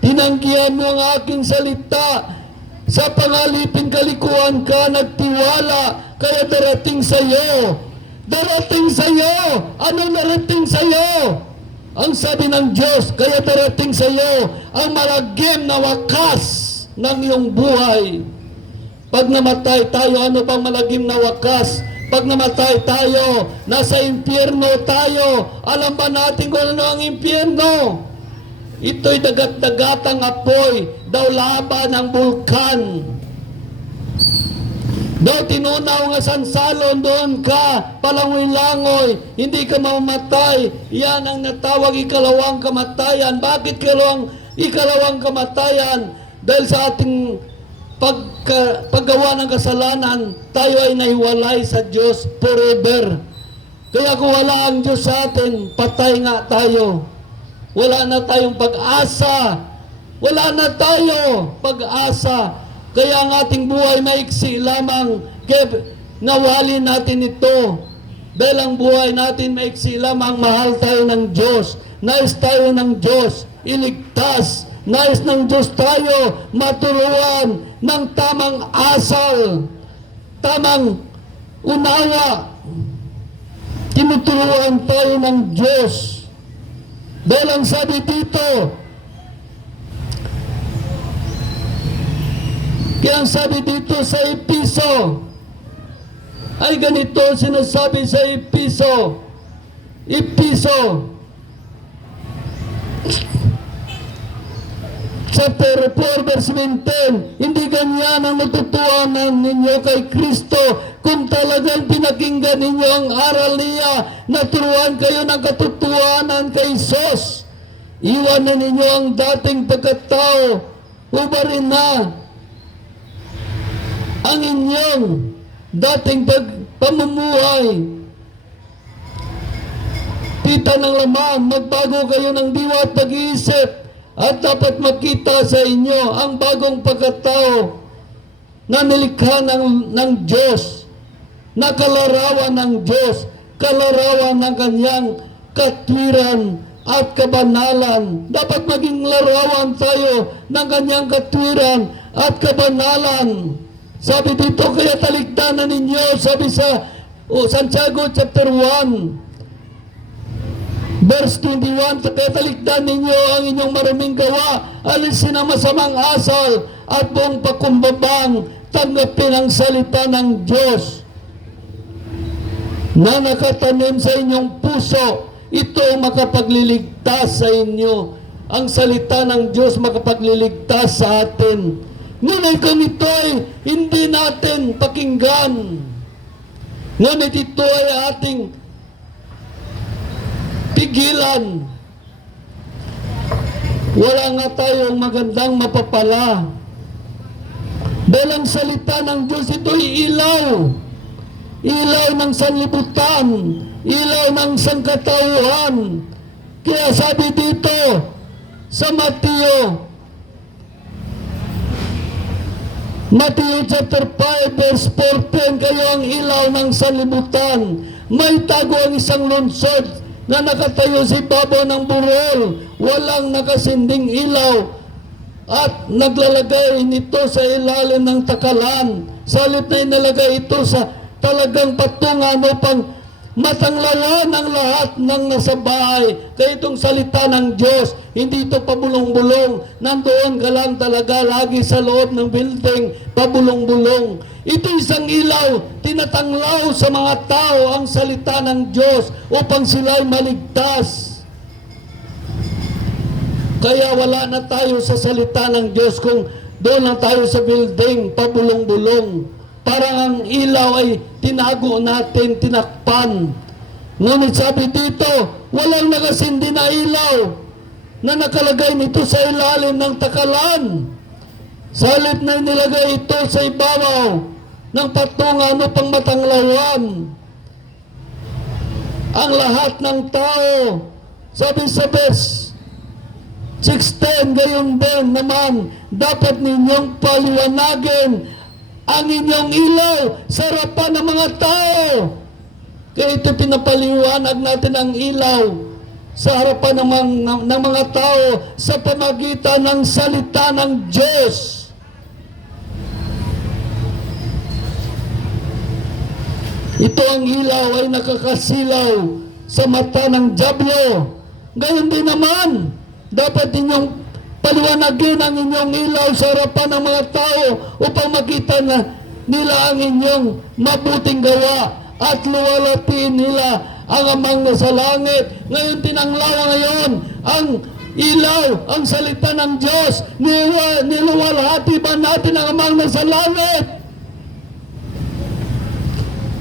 Tinanggihan mo ang aking salita, sa pangalipin kalikuan ka nagtiwala, kaya darating sa iyo. Darating sa iyo. Ano darating sa iyo? Ang sabi ng Diyos, kaya darating sa iyo ang malagim na wakas ng iyong buhay. Pag namatay tayo, ano pang malagim na wakas? Pag namatay tayo, nasa impyerno tayo. Alam ba natin kung ano ang impyerno? Ito'y dagat-dagatang apoy, daw laba ng bulkan. Daw tinunaw nga sansalon, doon ka, palangoy-langoy, hindi ka mamamatay. Yan ang natawag ikalawang kamatayan. Bakit ikalawang kamatayan? Dahil sa ating paggawa ng kasalanan, tayo ay nahiwalay sa Diyos forever. Kaya kung wala ang Diyos sa atin, patay nga tayo. Wala na tayong pag-asa. Wala na tayo pag-asa. Kaya ang ating buhay maiksi lamang. Kaya nawali natin ito. Dahil ang buhay natin maiksi lamang, mahal tayo ng Diyos. Nais tayo ng Diyos iligtas. Nais ng Diyos tayo maturuan ng tamang asal, tamang unawa. Tinuturuan tayo ng Diyos. Dahil ang sabi dito, kaya ang sabi dito sa Episo, ay ganito sinasabi sa Episo. chapter 4 verse 19, hindi ganyan ang natutuhanan ninyo kay Kristo kung talagang pinakinggan ninyo ang aral niya, naturuan kayo ng katotohanan kay Jesus. Iwan na ninyo ang dating pagkatao, ubarin na ang inyong dating pamumuhay. Pita ng laman, magbago kayo ng diwa at pag-iisip, at dapat makita sa inyo ang bagong pagkatao na nilikha ng Diyos, na kalarawan ng Diyos, kalarawan ng kanyang katwiran at kabanalan. Dapat maging larawan tayo ng kanyang katwiran at kabanalan. Sabi dito, kaya talikdanan ninyo, sabi sa Santiago chapter 1, verse 21, kaya talikdan ninyo ang inyong maruming gawa, alisin ang masamang asal at buong pakumbabang, tanggapin ang salita ng Diyos na nakatanim sa inyong puso. Ito ang makapagliligtas sa inyo. Ang salita ng Diyos makapagliligtas sa atin. Ngunit kung ito ay hindi natin pakinggan, ngunit ito ay ating pigilan, wala nga tayong magandang mapapala. Dahil ang salita ng Diyos, ito'y ilaw. Ilaw ng sanlibutan, ilaw ng sangkatauhan. Kaya sabi dito sa Mateo chapter 5 verse 14, kayo ang ilaw ng sanlibutan. May tago ang isang lungsod na nakatayo sa ibabaw ng burol, walang nakasinding ilaw, at naglalagay nito sa ilalim ng takalan. Sa halip na inalagay ito sa talagang patungan upang matanglawan ang lahat ng nasa bahay. Kaya itong salita ng Diyos, hindi ito pabulong-bulong. Nandoon ka lang talaga lagi sa loob ng building, pabulong-bulong. Ito isang ilaw, tinatanglaw sa mga tao ang salita ng Diyos upang sila'y maligtas. Kaya wala na tayo sa salita ng Diyos kung doon lang tayo sa building, pabulong-bulong. Parang ang ilaw ay tinago natin, tinakpan. Ngunit sabi dito, walang nakasindi na ilaw na nakalagay nito sa ilalim ng takalan. Sa halip na nilagay ito sa ibabaw ng patungan upang matanglawan ang lahat ng tao. Sabi sa verse 16, gayon din naman, dapat ninyong paliwanagin ang inyong ilaw sa harapan ng mga tao. Kaya ito pinapaliwanag natin ang ilaw sa harapan ng mga tao sa pamagitan ng salita ng Diyos. Ito ang ilaw ay nakakasilaw sa mata ng dyablo. Gayon din naman, dapat ninyong paliwanagin ang inyong ilaw sa harapan ng mga tao upang makita na nila ang inyong mabuting gawa at luwalhatiin nila ang Amang nasa langit. Ngayon tinanglaw ngayon ang ilaw, ang salita ng Diyos. Niluwalhati ba natin ang Amang nasa langit?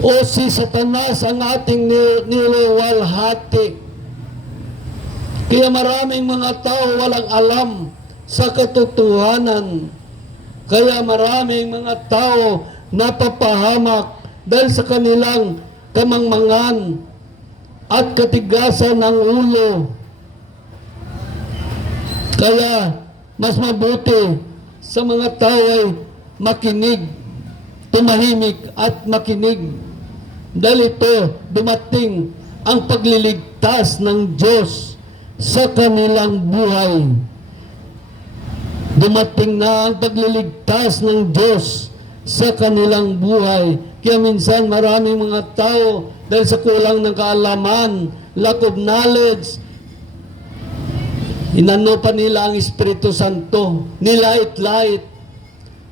O si Satanas ang ating niluwalhati? Kaya maraming mga tao walang alam sa katotohanan. Kaya maraming mga tao napapahamak dahil sa kanilang kamangmangan at katigasan ng ulo. Kaya mas mabuti sa mga tao ay makinig, tumahimik at makinig. Dahil ito dumating ang pagliligtas ng Diyos sa kanilang buhay. Dumating na ang pagliligtas ng Diyos sa kanilang buhay. Kaya minsan maraming mga tao dahil sa kulang ng kaalaman, lack of knowledge, inano pa nila ang Espiritu Santo, nilait-lait,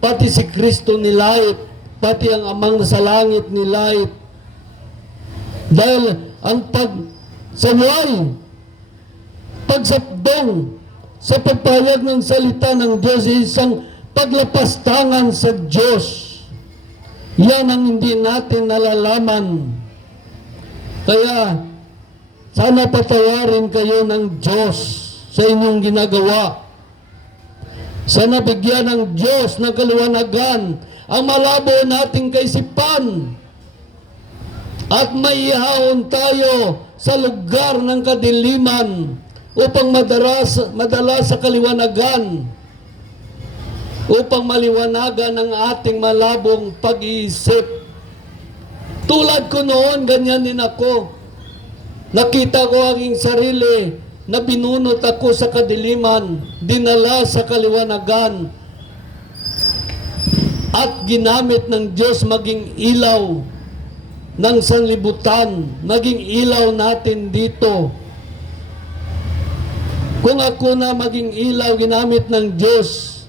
pati si Kristo nilait, pati ang Amang nasa langit nilait. Dahil ang pagsabdong sa pagpahayag ng salita ng Diyos ay isang paglapastangan sa Diyos. Yan ang hindi natin nalalaman. Kaya, sana patawarin kayo ng Diyos sa inyong ginagawa. Sana bigyan ng Diyos ng kaliwanagan ang malabo nating kaisipan at maihahon tayo sa lugar ng kadiliman upang madala sa kaliwanagan, upang maliwanagan ang ating malabong pag-iisip. Tulad ko noon, ganyan din ako. Nakita ko aking sarili na binunot ako sa kadiliman, dinala sa kaliwanagan, at ginamit ng Diyos maging ilaw ng sanlibutan, maging ilaw natin dito. Kung ako na maging ilaw ginamit ng Diyos,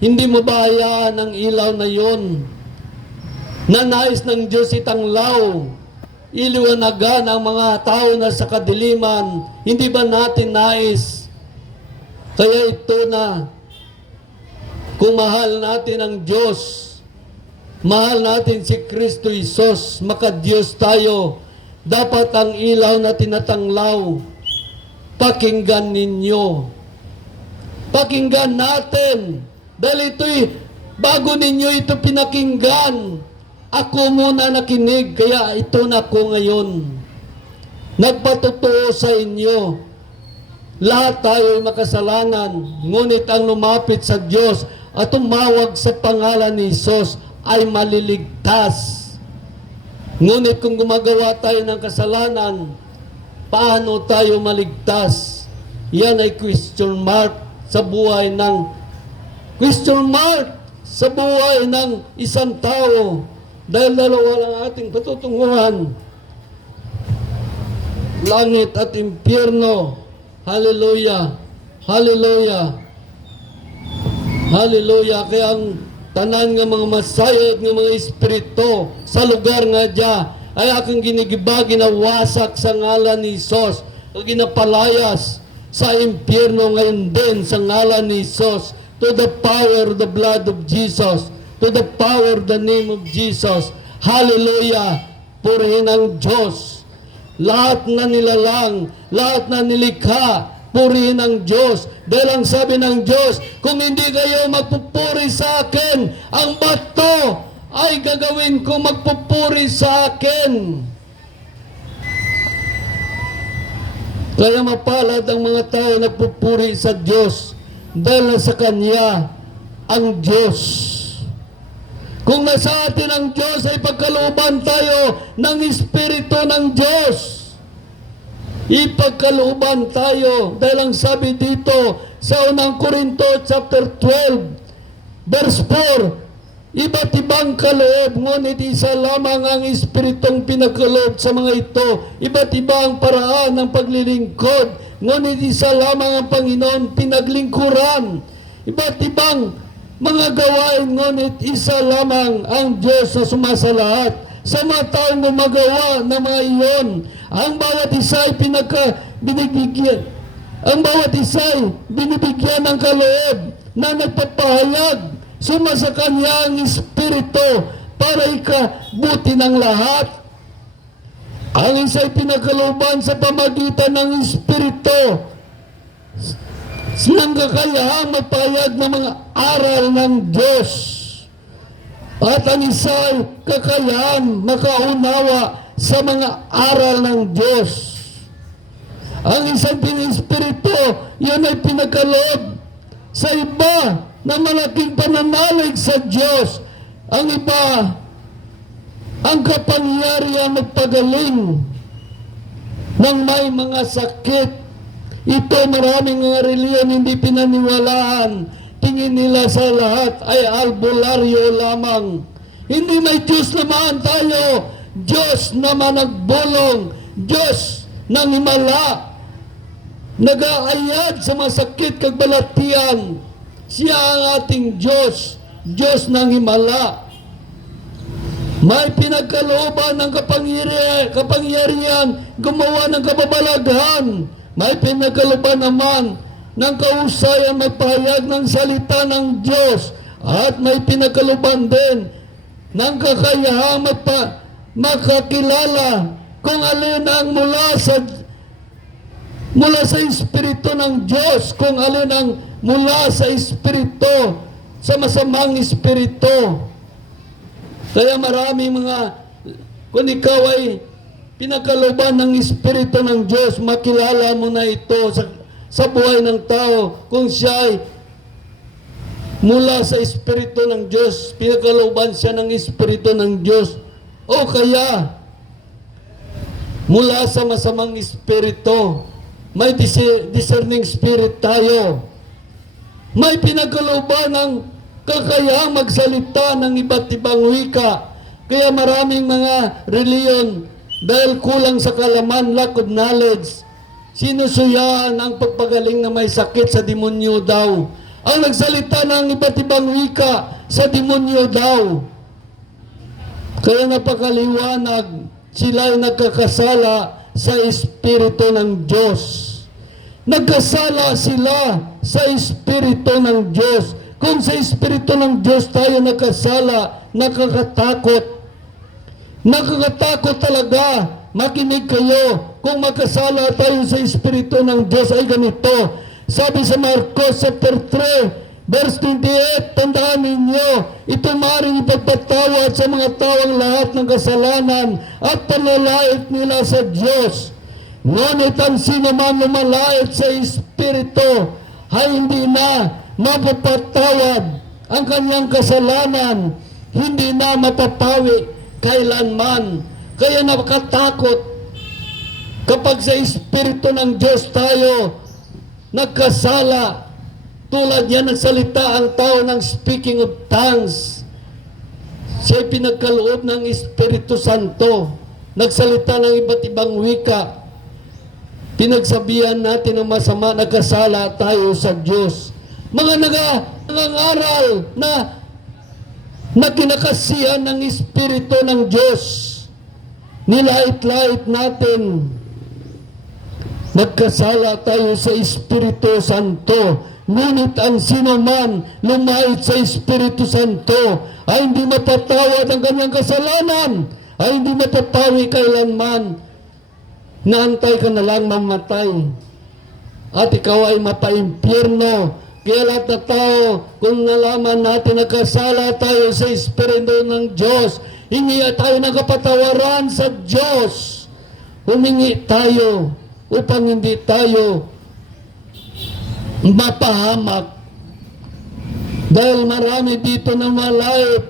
hindi mo ba hayaan ang ilaw na yon na nais ng Diyos itanglaw, iliwanagan ang mga tao na sa kadiliman? Hindi ba natin nais? Kaya ito na, kung mahal natin ang Diyos, mahal natin si Kristo Jesus, maka-Diyos tayo, dapat ang ilaw na tinatanglaw, pakinggan ninyo. Pakinggan natin. Dahil ito'y, bago ninyo ito pinakinggan, ako muna nakinig, kaya ito na ako ngayon. Nagpatotoo sa inyo. Lahat tayo ay makasalanan, ngunit ang lumapit sa Diyos at tumawag sa pangalan ni Jesus ay maliligtas. Ngunit kung gumagawa tayo ng kasalanan, paano tayo maligtas? Yan ay question mark sa buhay ng isang tao. Dahil dalawa lang ating patutunguhan, langit at impyerno. Hallelujah, hallelujah, hallelujah. Kaya ang tanan nga mga masayod nga mga espiritu sa lugar nga dya ay akong ginigiba, ginawasak sa ngalan ni Jesus, o ginapalayas sa impyerno ngayon din sa ngalan ni Jesus, to the power of the blood of Jesus, to the power of the name of Jesus. Hallelujah! Purihin ang Diyos. Lahat na nilalang, lahat na nilikha, purihin ang Diyos. Dahil ang sabi ng Diyos, kung hindi kayo magpupuri sa akin, ang bato ay gagawin ko magpupuri sa akin. Kaya mapalad ang mga tao nagpupuri sa Diyos dahil sa Kanya ang Diyos. Kung nasa atin ang Diyos ay pagkalooban tayo ng Espiritu ng Diyos. Ipagkalooban tayo dahil ang sabi dito sa unang Korinto chapter 12 verse 4, iba't ibang kaloob, ngunit isa lamang ang Espiritong pinagkaloob sa mga ito. Iba't ibang paraan ng paglilingkod, ngunit isa lamang ang Panginoon pinaglingkuran. Iba't ibang mga gawain, ngunit isa lamang ang Diyos na sumasalahat sa mga taong gumagawa ng mga iyon. Ang bawat isa ay binibigyan. Ang bawat isa ay binibigyan ng kaloob na nagpapahayag sumasa Kanya ang Espiritu para ikabuti ng lahat. Ang isa ay pinagkalooban sa pamagitan ng Espiritu ng kakayahang magpahayag ng mga aral ng Diyos. At ang isa ay kakayahan makaunawa sa mga aral ng Diyos. Ang isang Espiritu, yun ay pinagkaloob sa iba na malaking pananalig sa Diyos. Ang iba, ang kapangyarihan magpagaling ng may mga sakit. Ito maraming mga reliyon hindi pinaniwalaan. Tingin nila sa lahat ay albularyo lamang. Hindi may Diyos naman tayo. Diyos naman nagbulong. Diyos nang himala. Nag-aayad sa masakit kag balatian. Siya ang ating Diyos. Diyos nang himala. May pinagkalooban ng kapangyarihan gumawa ng kababalaghan. May pinagkalooban naman ng kahusayan magpahayag ng salita ng Diyos at may pinagkaluban din ng kakayahang makakilala kung alin ang mula sa Espiritu ng Diyos, kung alin ang mula sa Espiritu, sa masamang Espiritu. Kaya maraming kung ikaw ay pinagkalooban ng Espiritu ng Diyos, makilala mo na ito sa buhay ng tao, kung siya ay mula sa Espiritu ng Diyos, pinagkalooban siya ng Espiritu ng Diyos, o kaya mula sa masamang Espiritu. May discerning spirit tayo. May pinagkalooban ng kakayahang magsalita ng iba't ibang wika. Kaya maraming mga reliyon, dahil kulang sa kalaman, lack of knowledge, sinusuyan ang pagpagaling na may sakit sa demonyo daw. Ang nagsalita ng iba't ibang wika sa demonyo daw. Kaya napakaliwanag, sila ay nagkakasala sa Espiritu ng Diyos. Nagkasala sila sa Espiritu ng Diyos. Kung sa Espiritu ng Diyos tayo nagkasala, nakakatakot. Nakakatakot talaga. Makinig kayo. Kung magkasala tayo sa Espiritu ng Diyos ay ganito. Sabi sa Marcos chapter 3, verse 28, tandaan ninyo, ito maaaring ipagpatawad sa mga tawang lahat ng kasalanan at panlalait nila sa Diyos. Ngunit ang sino man lumalait sa Espiritu ay hindi na mapapatawad ang kanyang kasalanan, hindi na mapapawi kailanman. Kaya nakakatakot kapag sa Espiritu ng Diyos tayo nagkasala. Tulad yan ang salita ang tao ng speaking of tongues. Siya'y pinagkaloob ng Espiritu Santo. Nagsalita ng iba't ibang wika. Pinagsabihan natin ng masama, nagkasala tayo sa Diyos. Mga nangangaral na kinakasihan ng Espiritu ng Diyos. Nilait-lait natin. Nagkasala tayo sa Espiritu Santo. Ngunit ang sino man lumait sa Espiritu Santo ay hindi mapatawad ang kanyang kasalanan, ay hindi mapapawi kailanman. Naantay ka na lang mamatay at ikaw ay mapaimpyerno. Kaya lahat na tao, kung nalaman natin na kasala tayo sa Espiritu ng Diyos, hingi tayo ng kapatawaran sa Diyos. Humingi tayo upang hindi tayo mapahamak. Dahil marami dito na malait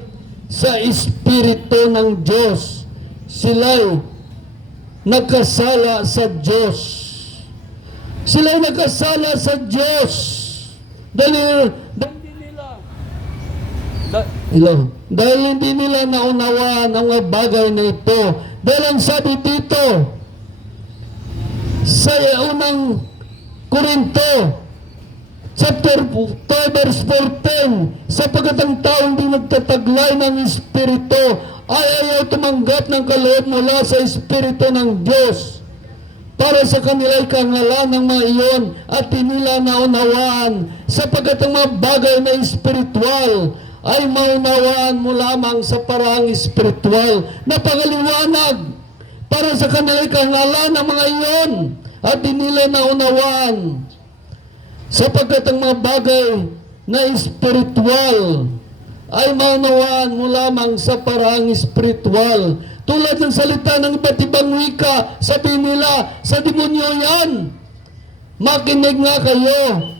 sa Espiritu ng Diyos. Sila'y nagkasala sa Diyos. Sila'y nagkasala sa Diyos. Dahil hindi nila naunawaan ang mga bagay na ito. Dahil ang sabi dito sa unang Korinto chapter 2 verse 14, sapagkat ang taong di nagtataglay ng Espiritu ay ayaw tumanggap ng kaloob mula sa Espiritu ng Diyos. Para sa kanila'y kangalan ng mga iyon at di nila naunawaan, sapagkat ang mga bagay na espiritual ay maunawaan mo lamang sa paraang espiritual. Napakaliwanag para sa kanila'y kangalan ng mga iyon at di nila naunawaan, sapagkat ang mga bagay na espiritual ay maunawaan mo lamang sa paraang espiritual. Tulad ng salita ng iba't ibang wika, sabi nila, sa demonyo yan. Makinig nga kayo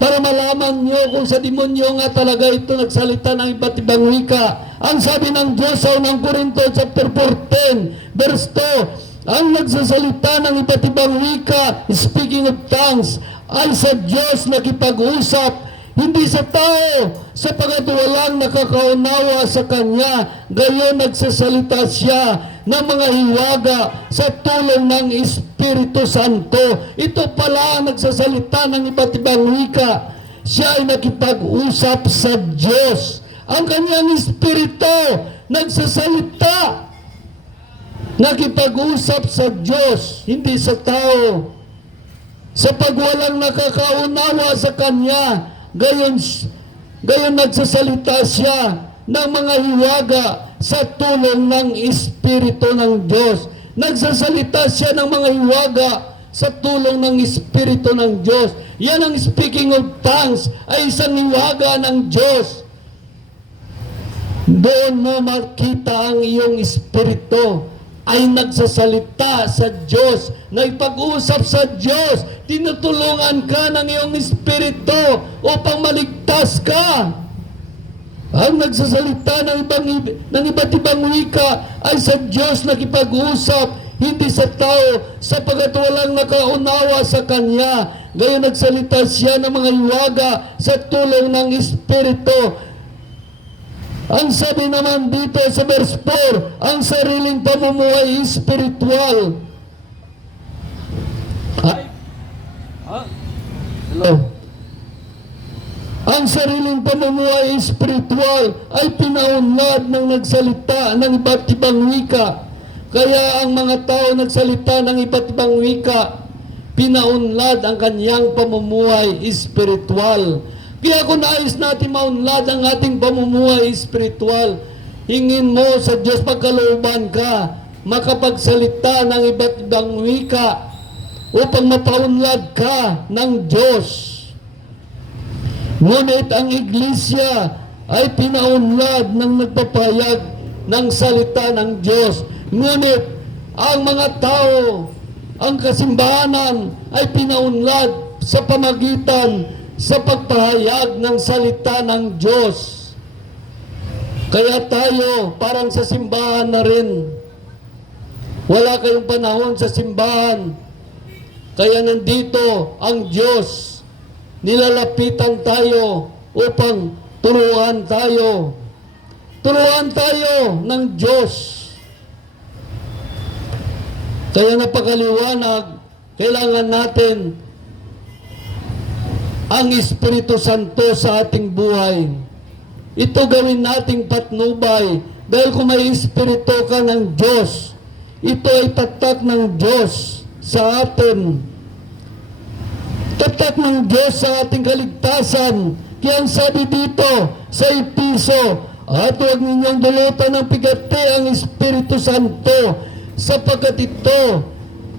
para malaman nyo kung sa demonyo nga talaga ito nagsalita ng iba't ibang wika. Ang sabi ng Diyos sa unang Korinto chapter 14 verse 2, ang nagsasalita ng iba't ibang wika, speaking of tongues, ay sa Diyos nakipag-usap, hindi sa tao, sapagat walang nakakaunawa sa Kanya. Gayon nagsasalita siya ng mga hiwaga sa tulong ng Espiritu Santo. Ito pala ang nagsasalita ng iba't ibang wika. Siya ay nakipag-usap sa Diyos. Ang Kanyang Espiritu nagsasalita, nakipag-usap sa Diyos, hindi sa tao. Sa pagwalang nakakaunawa sa Kanya, gayon nagsasalita siya ng mga hiwaga sa tulong ng Espiritu ng Diyos. Nagsasalita siya ng mga hiwaga sa tulong ng Espiritu ng Diyos. Yan ang speaking of tongues, ay isang hiwaga ng Diyos. Doon mo makita ang iyong espiritu ay nagsasalita sa Diyos, nagpag-usap sa Diyos, tinutulungan ka ng iyong espiritu upang maligtas ka. Ang nagsasalita ng iba't ibang wika ay sa Diyos nakipag-usap, hindi sa tao, sapagat walang nakaunawa sa Kanya. Gayon nagsalita siya ng mga hiwaga sa tulong ng Espiritu. Ang sabi naman dito sa verse 4, ang sariling pamumuhay espiritual. Hello. Ang sariling pamumuhay espiritual ay pinaunlad ng nagsalita ng iba't ibang wika. Kaya ang mga tao nagsalita ng iba't ibang wika, pinaunlad ang kanyang pamumuhay espiritual. Kaya kung nais natin maunlad ang ating pamumuhay espiritual, hingin mo sa Diyos pagkalooban ka, makapagsalita ng iba't ibang wika upang mapaunlad ka ng Diyos. Ngunit ang iglesia ay pinaunlad ng nagpapahayag ng salita ng Diyos. Ngunit ang mga tao, ang kasimbahanan ay pinaunlad sa pamagitan sa pagpahayag ng salita ng Diyos. Kaya tayo, parang sa simbahan na rin. Wala kayong panahon sa simbahan. Kaya nandito ang Diyos. Nilalapitan tayo upang turuan tayo. Turuan tayo ng Diyos. Kaya napakaliwanag, kailangan natin ang Espiritu Santo sa ating buhay. Ito gawin nating patnubay, dahil kung may Espiritu ka ng Diyos, ito ay tatak ng Diyos sa atin. Tatak ng Diyos sa ating kaligtasan. Kaya ang sabi dito sa Episo, at huwag ninyong dulutan ng pigati ang Espiritu Santo, sapagkat ito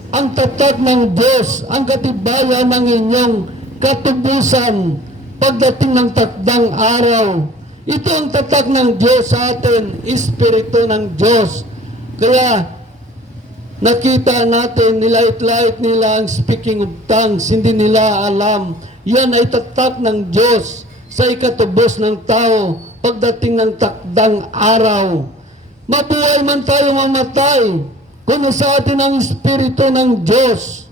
ang tatak ng Diyos, ang katibayan ng inyong katubusan pagdating ng takdang araw. Ito ang tatak ng Diyos sa atin, Espiritu ng Diyos. Kaya nakita natin, nilait-lait nila ang speaking of tongues, hindi nila alam. Yan ay tatak ng Diyos sa ikatubos ng tao pagdating ng takdang araw. Mabuhay man tayo mamatay, kung sa atin ang Espiritu ng Diyos,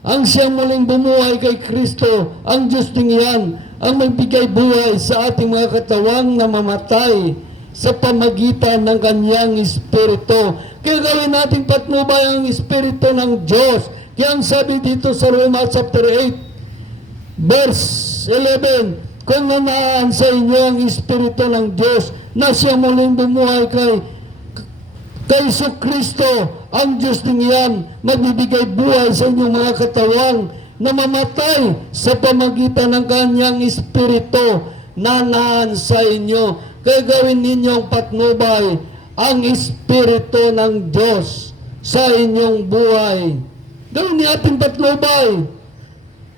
ang siyang muling bumuhay kay Kristo, ang Diyos ding yan, ang magbigay buhay sa ating mga katawang namamatay sa pamagitan ng kanyang Espiritu. Kaya gawin natin patnubay ang Espiritu ng Diyos. Kaya ang sabi dito sa Roma chapter 8, verse 11, kung nanaan sa inyo ang Espiritu ng Diyos na siya muling bumuhay kay Kristo, ang Diyos din yan, magbibigay buhay sa inyong mga katawang na mamatay sa pamagitan ng kanyang Espiritu na naan sa inyo. Kaya gawin ninyong patnubay ang Espiritu ng Diyos sa inyong buhay. Gawin niyo ating patnubay.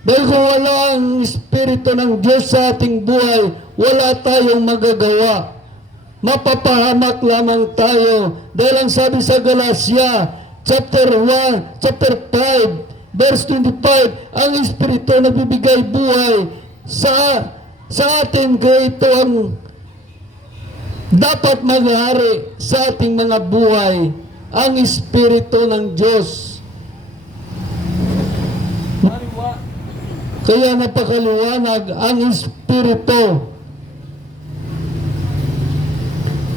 Dahil kung wala ang Espiritu ng Diyos sa ating buhay, wala tayong magagawa. Mapapahamak lamang tayo. Dahil ang sabi sa Galatia, chapter 1, chapter 5, verse 25, ang Espiritu nagbibigay buhay sa atin, kaya ito ang dapat maghari sa ating mga buhay, ang Espiritu ng Diyos. Kaya napakaliwanag ang Espiritu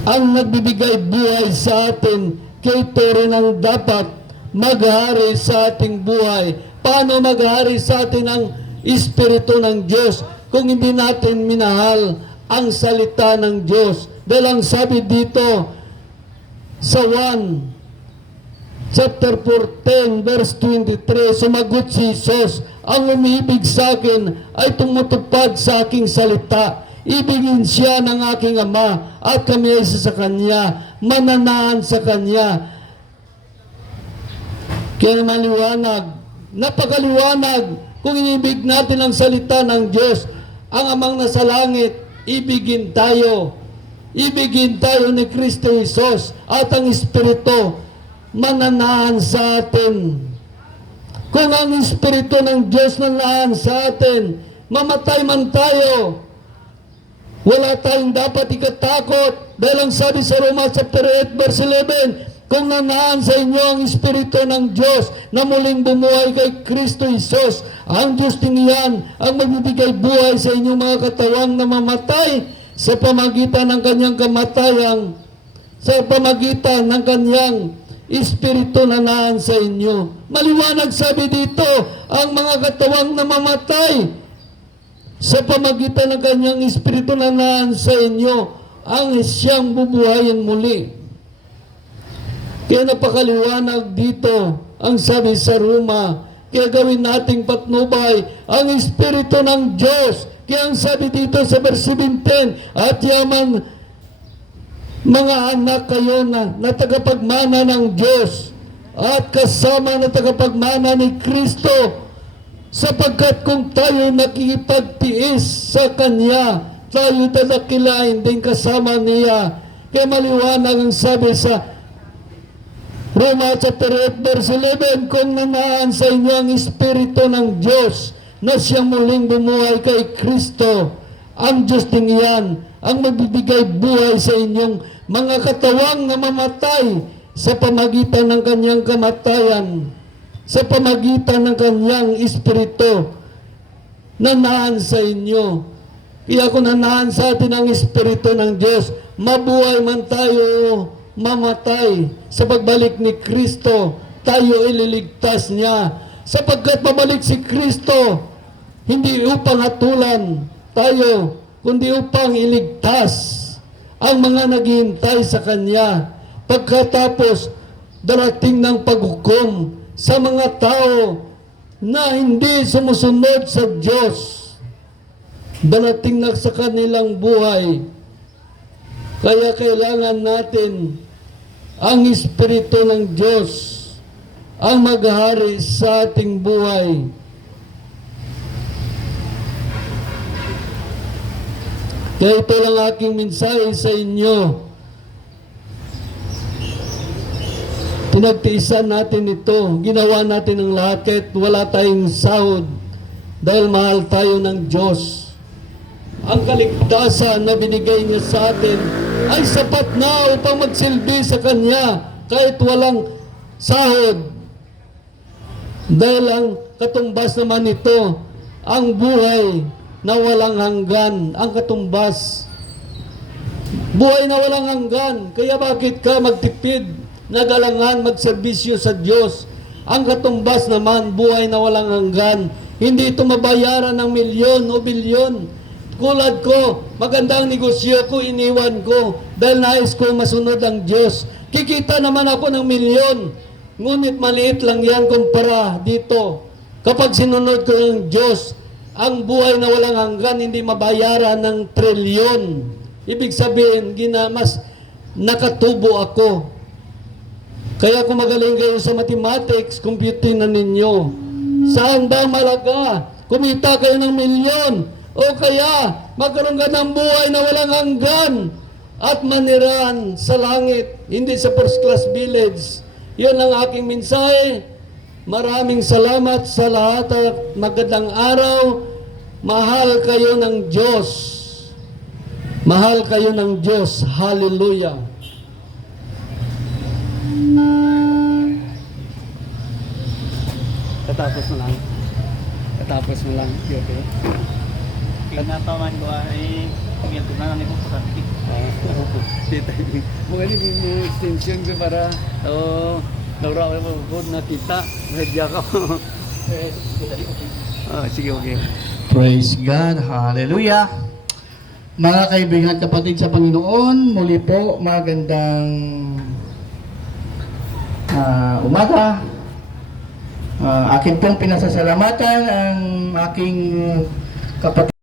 ang nagbibigay buhay sa atin, kaya ito rin ang dapat maghari sa ating buhay. Paano maghari sa atin ang Espiritu ng Diyos kung hindi natin minahal ang salita ng Diyos? Dahil ang sabi dito sa 1 chapter 14 verse 23, sumagot si Jesus ang umibig sa akin ay tumutupad sa aking salita. Ibigin siya ng aking Ama at kami ay isa sa Kanya, mananahan sa Kanya. Kaya maliwanag, napakaliwanag kung inibig natin ang salita ng Diyos. Ang Amang nasa langit, ibigin tayo. Ibigin tayo ni Kristo Jesus at ang Espiritu mananahan sa atin. Kung ang Espiritu ng Diyos nananahan sa atin, mamatay man tayo, wala tayong dapat ikatakot. Dahil ang sabi sa Roma chapter 8 verse 11, kung nanaan sa inyo ang Espiritu ng Diyos na muling bumuhay kay Kristo Jesus, ang Diyos din yan ang magbibigay buhay sa inyong mga katawang namamatay sa pamagitan ng kanyang kamatayan, sa pamagitan ng kanyang Espiritu na naan sa inyo. Maliwanag sabi dito, ang mga katawang namamatay sa pamagitan ng kanyang Espiritu na naan sa inyo, ang siyang bubuhayin muli. Kaya napakaliwanag dito ang sabi sa Roma, kaya gawin nating patnubay ang Espiritu ng Diyos. Kaya ang sabi dito sa verse 17, at yaman mga anak kayo na tagapagmana ng Diyos at kasama na tagapagmana ni Kristo, sapagkat kung tayo nakikipagtiis sa Kanya, tayo tadakilain din kasama niya. Kaya maliwanag ang sabi sa Roma chapter 8 verse 11, kung nanaan sa inyo ang Espiritu ng Diyos na siyang muling bumuhay kay Kristo, ang Diyos din yan ang magbibigay buhay sa inyong mga katawang namamatay sa pamagitan ng kanyang kamatayan, sa pamagitan ng kanyang Espiritu na naan sa inyo. Kaya kung nanaan sa atin ang Espiritu ng Diyos, mabuhay man tayo, mamatay, sa pagbalik ni Kristo, tayo ililigtas niya. Sapagkat babalik si Kristo, hindi upang hatulan tayo, kundi upang iligtas ang mga naghihintay sa Kanya. Pagkatapos, darating ng paghukom sa mga tao na hindi sumusunod sa Diyos. Darating na sa kanilang buhay. Kaya kailangan natin ang Espiritu ng Diyos ang maghari sa ating buhay. Kaya ito lang aking mensahe sa inyo. Pinagtiisan natin ito. Ginawa natin ang lahat kahit wala tayong sahod. Dahil mahal tayo ng Diyos. Ang kaligtasan na binigay niya sa atin ay sapat na upang magsilbi sa Kanya kahit walang sahod. Dahil ang katumbas naman ito, ang buhay na walang hanggan, ang katumbas. Buhay na walang hanggan. Kaya bakit ka magtipid, nagalangan, magserbisyo sa Diyos? Ang katumbas naman, buhay na walang hanggan. Hindi ito mabayaran ng milyon o bilyon. Kulad ko, magandang negosyo ko, iniwan ko dahil nais ko masunod ang Diyos. Kikita naman ako ng milyon, ngunit maliit lang yan kumpara dito. Kapag sinunod ko ng Diyos, ang buhay na walang hanggan, hindi mabayaran ng trilyon. Ibig sabihin, mas nakatubo ako. Kaya kung magaling kayo sa mathematics, computing na ninyo. Saan ba malaga? Kumita kayo ng milyon. O kaya, magkaroon ka ng buhay na walang hanggan at manirahan sa langit, hindi sa first class village. Yan ang aking mensahe. Maraming salamat sa lahat at magandang araw. Mahal kayo ng Diyos. Mahal kayo ng Diyos. Hallelujah. Katapos mo lang. Katapos mo lang. Okay. Kinataman ko ay tingin ko na lang ito sa sakit. Mga yung extension ko para naura ko po na tita. Medya ka. Sige, okay. Praise God. Hallelujah. Mga kaibigan at kapatid sa Panginoon, muli po magandang umaga. Akin pong pinasasalamatan ang aking kapatid